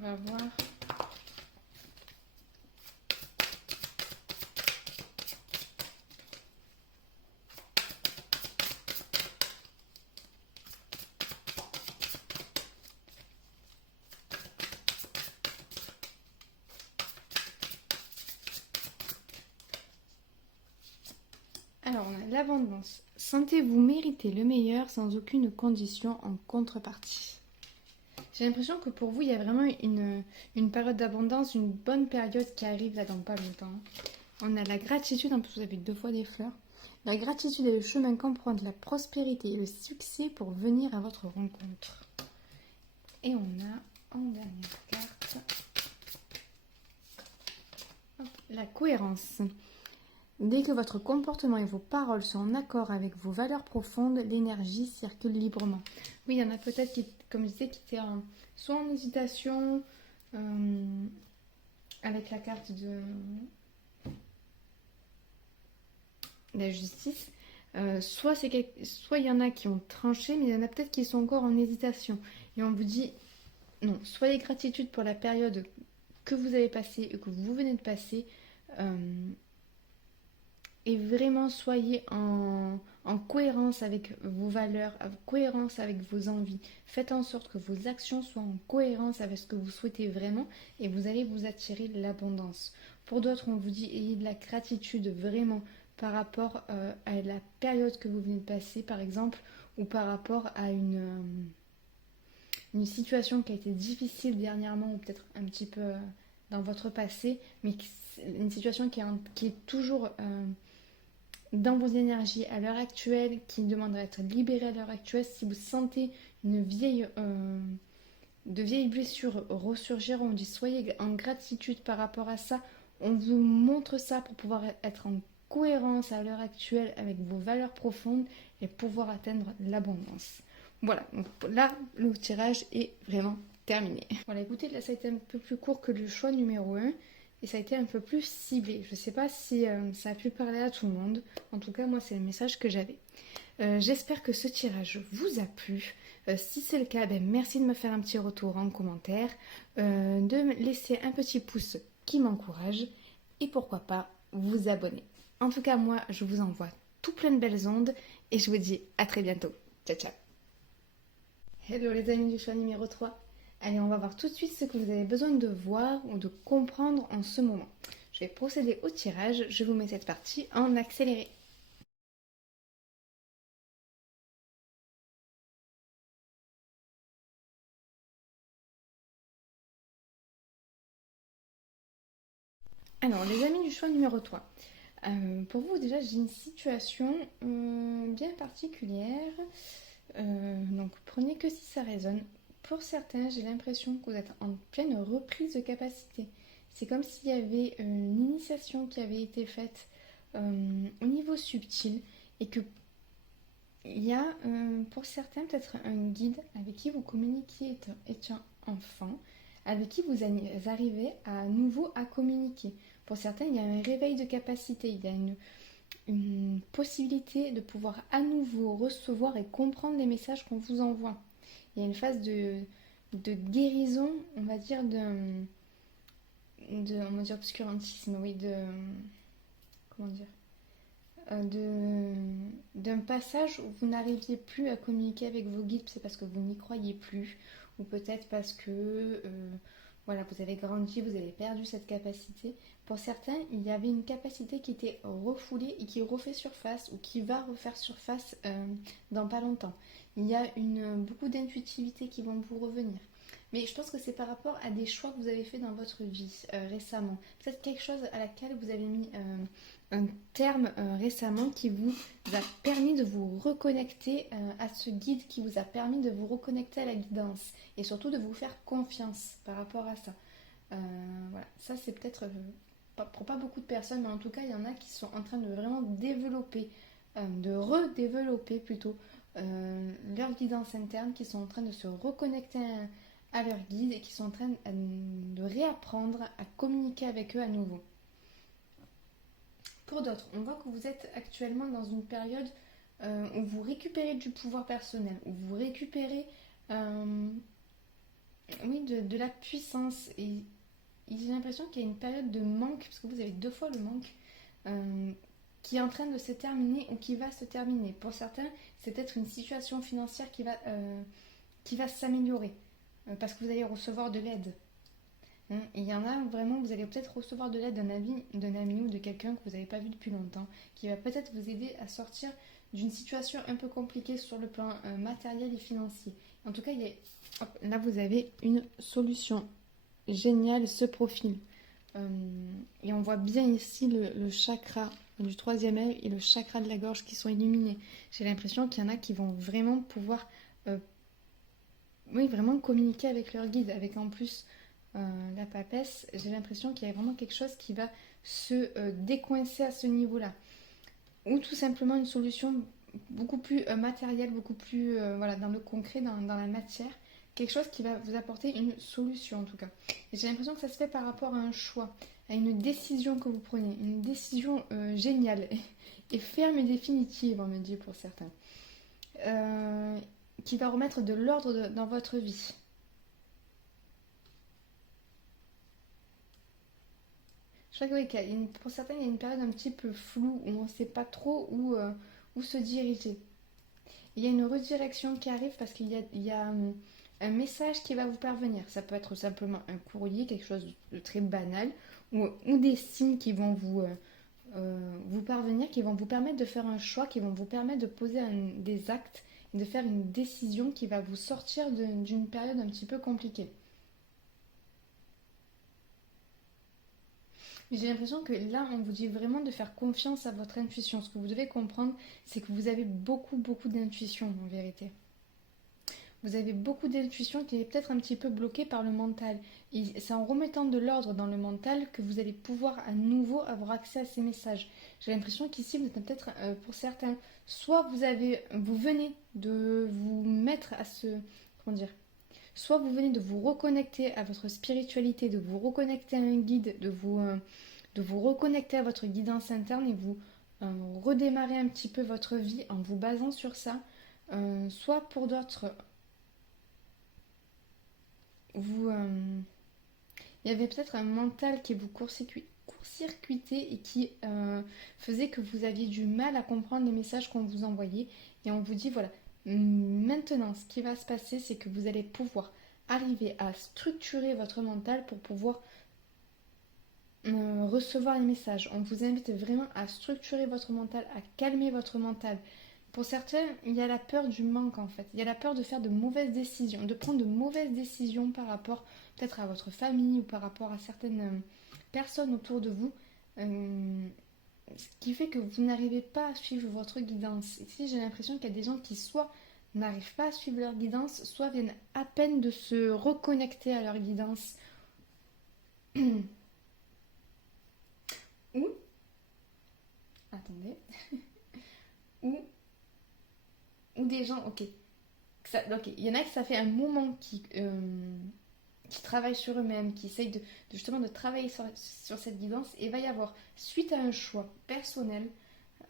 va voir. Alors, on a l'abondance. Sentez-vous mériter le meilleur sans aucune condition en contrepartie. J'ai l'impression que pour vous, il y a vraiment une période d'abondance, une bonne période qui arrive là dans pas longtemps. On a la gratitude, en plus vous avez 2 fois des fleurs. La gratitude est le chemin qu'emprunte la prospérité et le succès pour venir à votre rencontre. Et on a en dernière carte la cohérence. Dès que votre comportement et vos paroles sont en accord avec vos valeurs profondes, l'énergie circule librement. Oui, il y en a peut-être qui, comme je disais, qui étaient soit en hésitation avec la carte de la justice, soit il y en a qui ont tranché, mais il y en a peut-être qui sont encore en hésitation. Et on vous dit, non, soyez gratitude pour la période que vous avez passée et que vous venez de passer. Et vraiment soyez en cohérence avec vos valeurs, en cohérence avec vos envies. Faites en sorte que vos actions soient en cohérence avec ce que vous souhaitez vraiment et vous allez vous attirer l'abondance. Pour d'autres, on vous dit ayez de la gratitude vraiment par rapport à la période que vous venez de passer, par exemple, ou par rapport à une situation qui a été difficile dernièrement ou peut-être un petit peu dans votre passé, mais une situation qui est toujours dans vos énergies à l'heure actuelle, qui demandent à être libérées à l'heure actuelle, si vous sentez de vieilles blessures ressurgir, on dit soyez en gratitude par rapport à ça. On vous montre ça pour pouvoir être en cohérence à l'heure actuelle avec vos valeurs profondes et pouvoir atteindre l'abondance. Voilà, donc là, le tirage est vraiment terminé. Voilà, écoutez, là, ça a été un peu plus court que le choix numéro 1 et ça a été un peu plus ciblé. Je ne sais pas si ça a pu parler à tout le monde. En tout cas, moi, c'est le message que j'avais. J'espère que ce tirage vous a plu. Si c'est le cas, merci de me faire un petit retour en commentaire, de me laisser un petit pouce qui m'encourage et pourquoi pas vous abonner. En tout cas, moi, je vous envoie tout plein de belles ondes et je vous dis à très bientôt. Ciao, ciao. Hello les amis du choix numéro 3. Allez, on va voir tout de suite ce que vous avez besoin de voir ou de comprendre en ce moment. Je vais procéder au tirage. Je vous mets cette partie en accéléré. Alors, les amis du choix numéro 3. Pour vous, déjà, j'ai une situation bien particulière. Donc, prenez que si ça résonne. Pour certains, j'ai l'impression que vous êtes en pleine reprise de capacité. C'est comme s'il y avait une initiation qui avait été faite au niveau subtil et que il y a pour certains peut-être un guide avec qui vous communiquiez étant enfant, avec qui vous arrivez à nouveau à communiquer. Pour certains, il y a un réveil de capacité, il y a une possibilité de pouvoir à nouveau recevoir et comprendre les messages qu'on vous envoie. Il y a une phase de guérison, on va dire, on va dire obscurantisme, oui, comment dire, d'un passage où vous n'arriviez plus à communiquer avec vos guides, c'est parce que vous n'y croyez plus, ou peut-être parce que voilà, vous avez grandi, vous avez perdu cette capacité. Pour certains, il y avait une capacité qui était refoulée et qui refait surface, ou qui va refaire surface dans pas longtemps. Il y a beaucoup d'intuitivité qui vont vous revenir. Mais je pense que c'est par rapport à des choix que vous avez fait dans votre vie récemment. Peut-être quelque chose à laquelle vous avez mis un terme récemment qui vous a permis de vous reconnecter à ce guide, qui vous a permis de vous reconnecter à la guidance et surtout de vous faire confiance par rapport à ça. Voilà, ça c'est peut-être pour pas beaucoup de personnes, mais en tout cas il y en a qui sont en train de vraiment développer, de redévelopper plutôt leur guidance interne, qui sont en train de se reconnecter à leur guide et qui sont en train de réapprendre à communiquer avec eux à nouveau. Pour d'autres, on voit que vous êtes actuellement dans une période où vous récupérez du pouvoir personnel, où vous récupérez oui, de la puissance. Et j'ai l'impression qu'il y a une période de manque, parce que vous avez 2 fois le manque, qui est en train de se terminer ou qui va se terminer. Pour certains, c'est peut-être une situation financière qui va s'améliorer, parce que vous allez recevoir de l'aide. Et il y en a vraiment, vous allez peut-être recevoir de l'aide d'un ami ou de quelqu'un que vous n'avez pas vu depuis longtemps, qui va peut-être vous aider à sortir d'une situation un peu compliquée sur le plan matériel et financier. En tout cas, là vous avez une solution géniale, ce profil. Et on voit bien ici le chakra du 3e œil et le chakra de la gorge qui sont illuminés. J'ai l'impression qu'il y en a qui vont vraiment pouvoir oui, vraiment communiquer avec leur guide, avec en plus la papesse. J'ai l'impression qu'il y a vraiment quelque chose qui va se décoincer à ce niveau-là. Ou tout simplement une solution beaucoup plus matérielle, beaucoup plus voilà, dans le concret, dans la matière. Quelque chose qui va vous apporter une solution en tout cas. Et j'ai l'impression que ça se fait par rapport à un choix, à une décision que vous prenez. Une décision géniale et ferme et définitive, on me dit pour certains. Qui va remettre de l'ordre dans votre vie. Je crois que oui, pour certains, il y a une période un petit peu floue où on ne sait pas trop où se diriger. Il y a une redirection qui arrive parce qu'il y a un message qui va vous parvenir. Ça peut être simplement un courrier, quelque chose de très banal, ou des signes qui vont vous parvenir, qui vont vous permettre de faire un choix, qui vont vous permettre de poser des actes et de faire une décision qui va vous sortir d'une période un petit peu compliquée. Mais j'ai l'impression que là, on vous dit vraiment de faire confiance à votre intuition. Ce que vous devez comprendre, c'est que vous avez beaucoup, beaucoup d'intuition en vérité. Vous avez beaucoup d'intuition qui est peut-être un petit peu bloquée par le mental. Et c'est en remettant de l'ordre dans le mental que vous allez pouvoir à nouveau avoir accès à ces messages. J'ai l'impression qu'ici, vous êtes peut-être, pour certains, soit vous venez de vous mettre à ce, comment dire, soit vous venez de vous reconnecter à votre spiritualité, de vous reconnecter à un guide, de vous reconnecter à votre guidance interne et vous redémarrer un petit peu votre vie en vous basant sur ça. Soit pour d'autres, il y avait peut-être un mental qui vous court-circuitait et qui faisait que vous aviez du mal à comprendre les messages qu'on vous envoyait. Et on vous dit, voilà, maintenant, ce qui va se passer, c'est que vous allez pouvoir arriver à structurer votre mental pour pouvoir recevoir les messages. On vous invite vraiment à structurer votre mental, à calmer votre mental. Pour certains, il y a la peur du manque en fait. Il y a la peur de faire de mauvaises décisions, de prendre de mauvaises décisions par rapport peut-être à votre famille ou par rapport à certaines personnes autour de vous. Ce qui fait que vous n'arrivez pas à suivre votre guidance. Ici, j'ai l'impression qu'il y a des gens qui soit n'arrivent pas à suivre leur guidance, soit viennent à peine de se reconnecter à leur guidance. Ou, attendez, ou, ou des gens, ok, ok, il y en a qui ça fait un moment qui travaillent sur eux-mêmes, qui essayent justement de travailler sur cette guidance, et il va y avoir, suite à un choix personnel,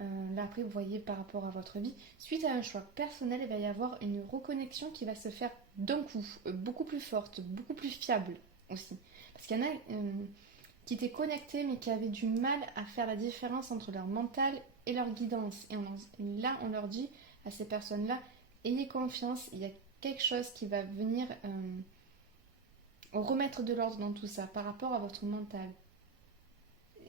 là après vous voyez par rapport à votre vie, suite à un choix personnel, il va y avoir une reconnexion qui va se faire d'un coup, beaucoup plus forte, beaucoup plus fiable aussi. Parce qu'il y en a qui étaient connectés mais qui avaient du mal à faire la différence entre leur mental et leur guidance. Et là, on leur dit à ces personnes-là, ayez confiance, il y a quelque chose qui va venir remettre de l'ordre dans tout ça par rapport à votre mental.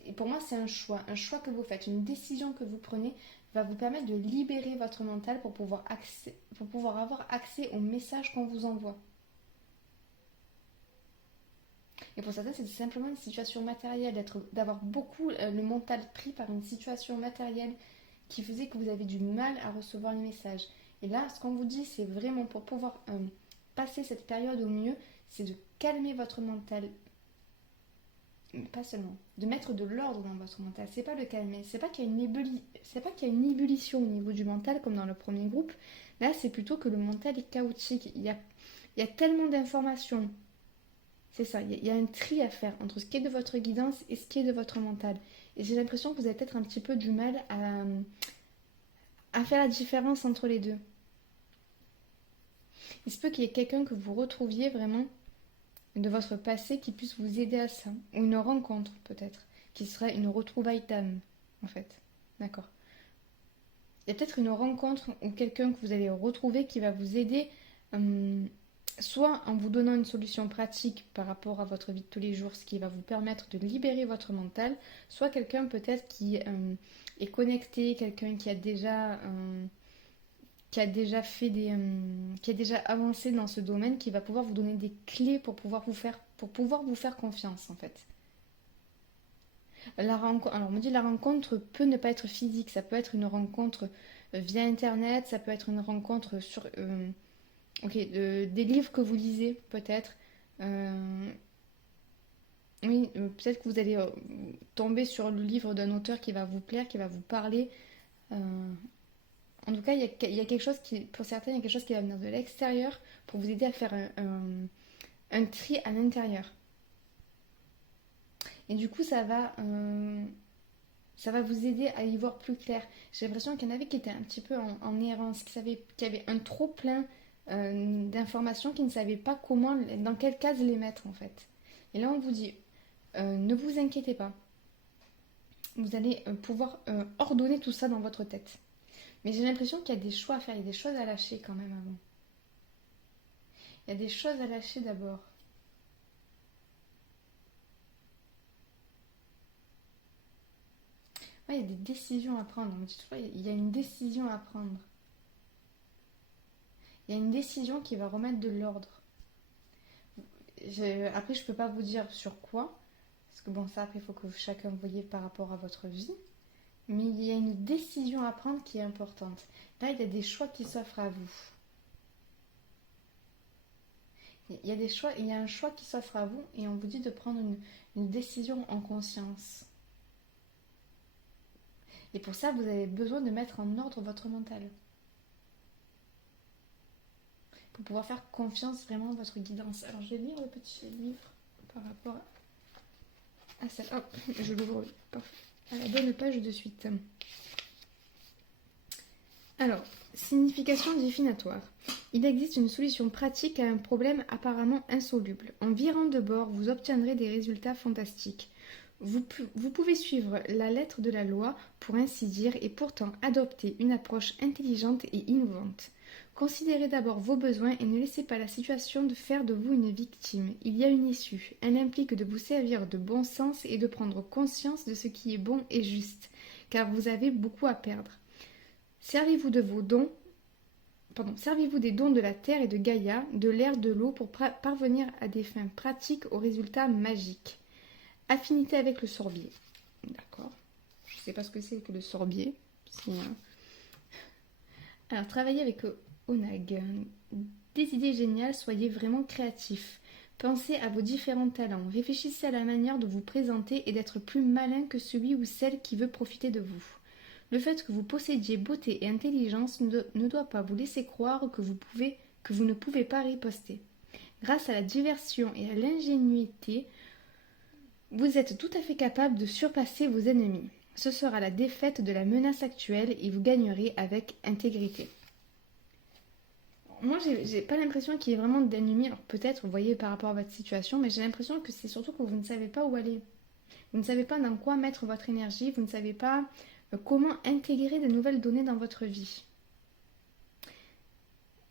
Et pour moi, c'est un choix que vous faites, une décision que vous prenez va vous permettre de libérer votre mental pour pouvoir avoir accès aux messages qu'on vous envoie. Et pour certains, c'est simplement une situation matérielle, d'avoir beaucoup le mental pris par une situation matérielle qui faisait que vous avez du mal à recevoir les messages. Et là, ce qu'on vous dit, c'est vraiment pour pouvoir passer cette période au mieux, c'est de calmer votre mental. Mais pas seulement, de mettre de l'ordre dans votre mental. C'est pas le calmer, c'est pas qu'il y a une ébullition au niveau du mental comme dans le premier groupe. Là, c'est plutôt que le mental est chaotique. Il y a tellement d'informations. C'est ça, il y a un tri à faire entre ce qui est de votre guidance et ce qui est de votre mental. Et j'ai l'impression que vous avez peut-être un petit peu du mal à faire la différence entre les deux. Il se peut qu'il y ait quelqu'un que vous retrouviez vraiment de votre passé qui puisse vous aider à ça. Ou une rencontre peut-être, qui serait une retrouvaille d'âme, en fait. D'accord. Il y a peut-être une rencontre ou quelqu'un que vous allez retrouver qui va vous aider, soit en vous donnant une solution pratique par rapport à votre vie de tous les jours, ce qui va vous permettre de libérer votre mental, soit quelqu'un peut-être qui est connecté, quelqu'un qui a déjà fait qui a déjà avancé dans ce domaine, qui va pouvoir vous donner des clés pour pouvoir vous faire confiance en fait. Alors on me dit la rencontre peut ne pas être physique, ça peut être une rencontre via internet, ça peut être une rencontre sur des livres que vous lisez peut-être. Oui, peut-être que vous allez tomber sur le livre d'un auteur qui va vous plaire, qui va vous parler. En tout cas, il y a quelque chose pour certains, il y a quelque chose qui va venir de l'extérieur pour vous aider à faire un tri à l'intérieur. Et du coup, ça va vous aider à y voir plus clair. J'ai l'impression qu'il y en avait qui étaient un petit peu en errance, qui avaient un trop plein d'informations, qui ne savaient pas dans quelle case les mettre en fait. Et là, on vous dit, ne vous inquiétez pas. Vous allez pouvoir ordonner tout ça dans votre tête. Mais j'ai l'impression qu'il y a des choix à faire, il y a des choses à lâcher quand même avant. Il y a des choses à lâcher d'abord. Ouais, il y a des décisions à prendre. On me dit toujours, il y a une décision à prendre. Il y a une décision qui va remettre de l'ordre. Après, je peux pas vous dire sur quoi. Parce que bon, ça après, il faut que chacun voyez par rapport à votre vie. Mais il y a une décision à prendre qui est importante. Là, il y a des choix qui s'offrent à vous. Il y a des choix, il y a un choix qui s'offre à vous et on vous dit de prendre une décision en conscience. Et pour ça, vous avez besoin de mettre en ordre votre mental. Pour pouvoir faire confiance vraiment à votre guidance. Alors, je vais lire le petit livre par rapport à ça. Hop, je l'ouvre à la bonne page de suite. Alors, signification divinatoire. Il existe une solution pratique à un problème apparemment insoluble. En virant de bord, vous obtiendrez des résultats fantastiques. Vous pouvez suivre la lettre de la loi, pour ainsi dire, et pourtant adopter une approche intelligente et innovante. Considérez d'abord vos besoins et ne laissez pas la situation de faire de vous une victime. Il y a une issue. Elle implique de vous servir de bon sens et de prendre conscience de ce qui est bon et juste, car vous avez beaucoup à perdre. Servez-vous des dons de la terre et de Gaïa, de l'air, de l'eau pour parvenir à des fins pratiques aux résultats magiques. Affinité avec le sorbier. D'accord. Je ne sais pas ce que c'est que le sorbier. Alors, travaillez avec Onag. Des idées géniales, soyez vraiment créatifs. Pensez à vos différents talents. Réfléchissez à la manière de vous présenter et d'être plus malin que celui ou celle qui veut profiter de vous. Le fait que vous possédiez beauté et intelligence ne doit pas vous laisser croire que vous ne pouvez pas riposter. Grâce à la diversion et à l'ingénuité, vous êtes tout à fait capable de surpasser vos ennemis. Ce sera la défaite de la menace actuelle et vous gagnerez avec intégrité. Moi, j'ai pas l'impression qu'il y ait vraiment d'ennemis. Alors peut-être, vous voyez, par rapport à votre situation, mais j'ai l'impression que c'est surtout que vous ne savez pas où aller. Vous ne savez pas dans quoi mettre votre énergie, vous ne savez pas comment intégrer de nouvelles données dans votre vie.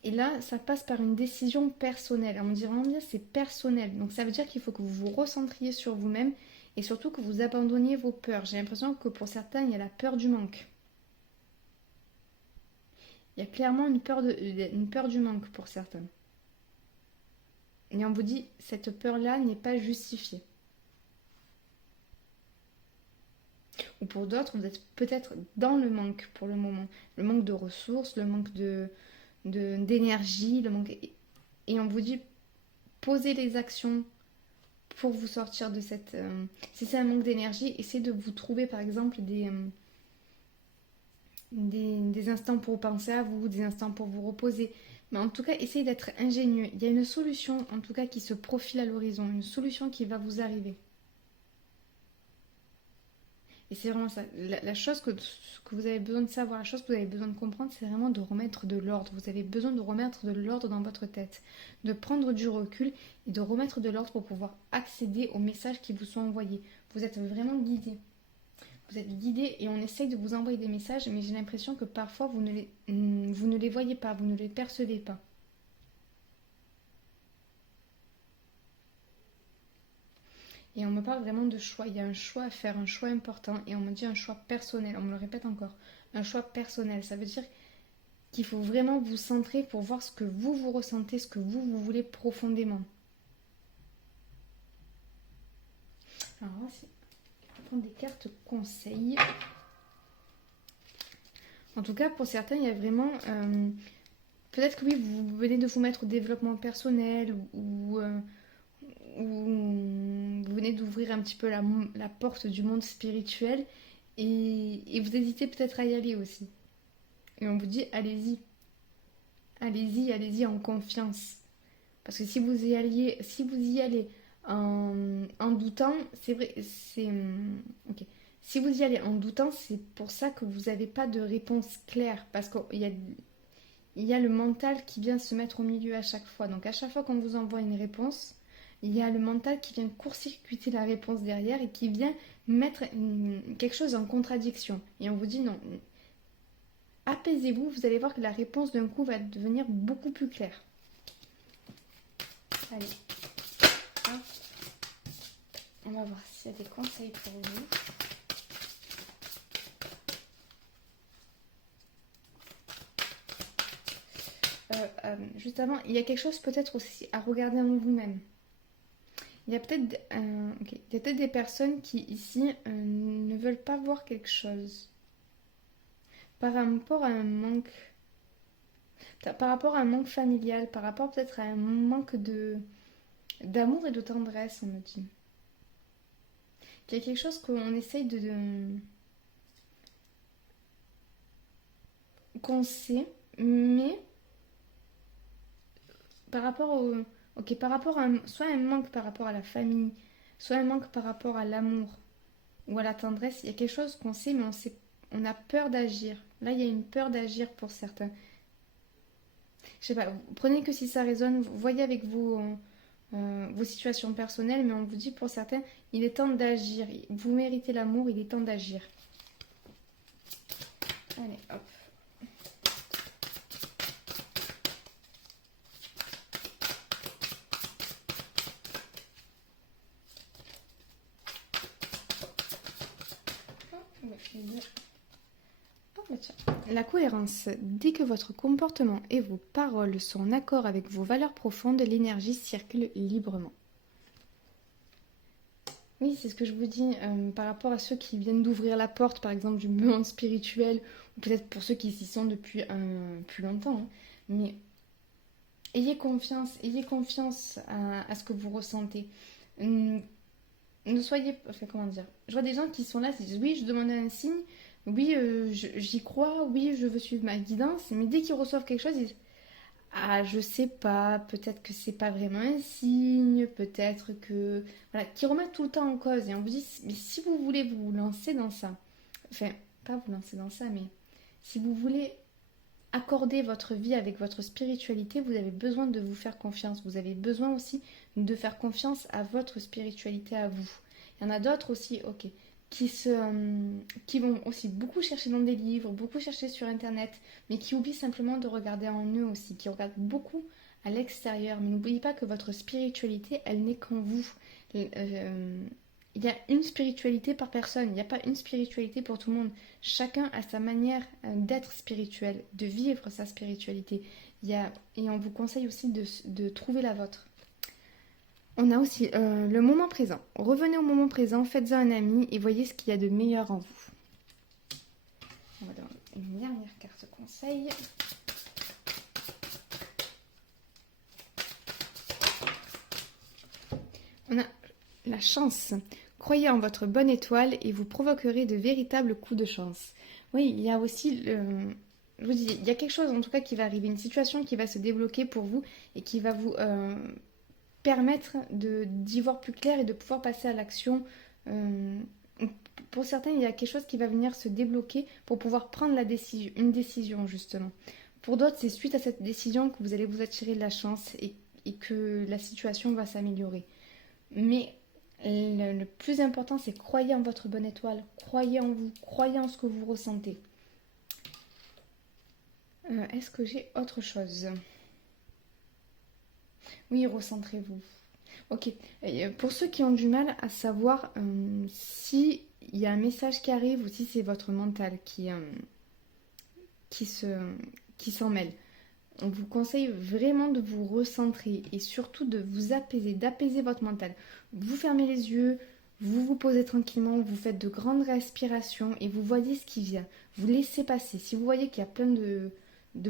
Et là, ça passe par une décision personnelle. On me dit vraiment bien, c'est personnel. Donc ça veut dire qu'il faut que vous vous recentriez sur vous-même et surtout que vous abandonniez vos peurs. J'ai l'impression que pour certains, il y a la peur du manque. Il y a clairement une peur du manque pour certains. Et on vous dit, cette peur-là n'est pas justifiée. Ou pour d'autres, vous êtes peut-être dans le manque pour le moment. Le manque de ressources, le manque d'énergie, le manque... Et on vous dit, posez les actions pour vous sortir de cette... Si c'est un manque d'énergie, essayez de vous trouver par exemple des instants pour penser à vous, des instants pour vous reposer. Mais en tout cas, essayez d'être ingénieux. Il y a une solution en tout cas qui se profile à l'horizon, une solution qui va vous arriver. Et c'est vraiment ça. La chose que vous avez besoin de savoir, la chose que vous avez besoin de comprendre, c'est vraiment de remettre de l'ordre. Vous avez besoin de remettre de l'ordre dans votre tête, de prendre du recul et de remettre de l'ordre pour pouvoir accéder aux messages qui vous sont envoyés. Vous êtes vraiment guidé. Vous êtes guidé et on essaye de vous envoyer des messages, mais j'ai l'impression que parfois vous ne les voyez pas, vous ne les percevez pas. Et on me parle vraiment de choix. Il y a un choix à faire, un choix important. Et on me dit un choix personnel. On me le répète encore. Un choix personnel. Ça veut dire qu'il faut vraiment vous centrer pour voir ce que vous ressentez, ce que vous voulez profondément. Alors, on va prendre des cartes conseils. En tout cas, pour certains, il y a vraiment... peut-être que oui, vous venez de vous mettre au développement personnel ou vous venez d'ouvrir un petit peu la porte du monde spirituel et vous hésitez peut-être à y aller aussi. Et on vous dit, allez-y. Allez-y en confiance. Parce que si vous y allez en doutant, c'est vrai, ok. Si vous y allez en doutant, c'est pour ça que vous n'avez pas de réponse claire. Parce qu'il y a le mental qui vient se mettre au milieu à chaque fois. Donc à chaque fois qu'on vous envoie une réponse, il y a le mental qui vient court-circuiter la réponse derrière et qui vient mettre quelque chose en contradiction. Et on vous dit non, apaisez-vous, vous allez voir que la réponse d'un coup va devenir beaucoup plus claire. Allez, hop. On va voir s'il y a des conseils pour vous. Juste avant, il y a quelque chose peut-être aussi à regarder en vous-même. Il y a peut-être ok. Il y a peut-être des personnes qui, ici, ne veulent pas voir quelque chose. Par rapport à un manque... Par rapport à un manque familial, par rapport peut-être à un manque d'amour et de tendresse, on me dit. Il y a quelque chose qu'on essaye qu'on sait, mais par rapport au... Ok, par rapport à... Soit un manque par rapport à la famille, soit un manque par rapport à l'amour ou à la tendresse, il y a quelque chose qu'on sait, mais on a peur d'agir. Là, il y a une peur d'agir pour certains. Je sais pas, prenez que si ça résonne, voyez avec vos situations personnelles, mais on vous dit pour certains, il est temps d'agir. Vous méritez l'amour, il est temps d'agir. Allez, hop. La cohérence. Dès que votre comportement et vos paroles sont en accord avec vos valeurs profondes, l'énergie circule librement. Oui, c'est ce que je vous dis par rapport à ceux qui viennent d'ouvrir la porte, par exemple, du monde spirituel, ou peut-être pour ceux qui s'y sont depuis plus longtemps. Hein. Mais ayez confiance à ce que vous ressentez. Ne soyez... Enfin, comment dire. Je vois des gens qui sont là, qui disent oui, je demande un signe, oui, j'y crois, oui, je veux suivre ma guidance, mais dès qu'ils reçoivent quelque chose, ils disent ah, je sais pas, peut-être que c'est pas vraiment un signe, peut-être que. Voilà, qui remettent tout le temps en cause. Et on vous dit, mais si vous voulez vous lancer dans ça, enfin, pas vous lancer dans ça, mais si vous voulez accorder votre vie avec votre spiritualité, vous avez besoin de vous faire confiance. Vous avez besoin aussi de faire confiance à votre spiritualité à vous. Il y en a d'autres aussi, ok, qui vont aussi beaucoup chercher dans des livres, beaucoup chercher sur internet, mais qui oublient simplement de regarder en eux aussi, qui regardent beaucoup à l'extérieur. Mais n'oubliez pas que votre spiritualité, elle n'est qu'en vous. Il y a une spiritualité par personne, il n'y a pas une spiritualité pour tout le monde. Chacun a sa manière d'être spirituel, de vivre sa spiritualité. Et on vous conseille aussi de trouver la vôtre. On a aussi le moment présent. Revenez au moment présent, faites-en un ami et voyez ce qu'il y a de meilleur en vous. On va donner une dernière carte conseil. On a la chance. Croyez en votre bonne étoile et vous provoquerez de véritables coups de chance. Oui, il y a aussi je vous dis, il y a quelque chose en tout cas qui va arriver, une situation qui va se débloquer pour vous et qui va vous permettre d'y voir plus clair et de pouvoir passer à l'action. Pour certains, il y a quelque chose qui va venir se débloquer pour pouvoir prendre une décision justement. Pour d'autres, c'est suite à cette décision que vous allez vous attirer de la chance et que la situation va s'améliorer. Mais le plus important, c'est croyez en votre bonne étoile, croyez en vous, croyez en ce que vous ressentez. Est-ce que j'ai autre chose ? Oui, recentrez-vous. Ok. Pour ceux qui ont du mal à savoir si il y a un message qui arrive ou si c'est votre mental qui s'en mêle, on vous conseille vraiment de vous recentrer et surtout de vous apaiser, d'apaiser votre mental. Vous fermez les yeux, vous vous posez tranquillement, vous faites de grandes respirations et vous voyez ce qui vient. Vous laissez passer. Si vous voyez qu'il y a plein de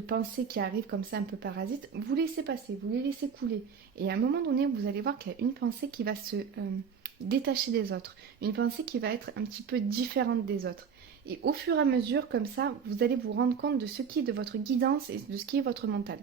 pensées qui arrivent comme ça un peu parasites, vous laissez passer, vous les laissez couler. Et à un moment donné, vous allez voir qu'il y a une pensée qui va se détacher des autres. Une pensée qui va être un petit peu différente des autres. Et au fur et à mesure, comme ça, vous allez vous rendre compte de ce qui est de votre guidance et de ce qui est votre mental.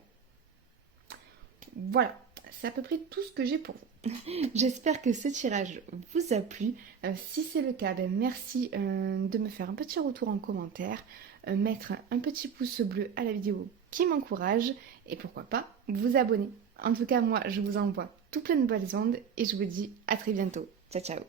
Voilà, c'est à peu près tout ce que j'ai pour vous. J'espère que ce tirage vous a plu. Si c'est le cas, merci de me faire un petit retour en commentaire, mettre un petit pouce bleu à la vidéo qui m'encourage et pourquoi pas vous abonner. En tout cas, moi, je vous envoie tout plein de belles ondes et je vous dis à très bientôt. Ciao, ciao.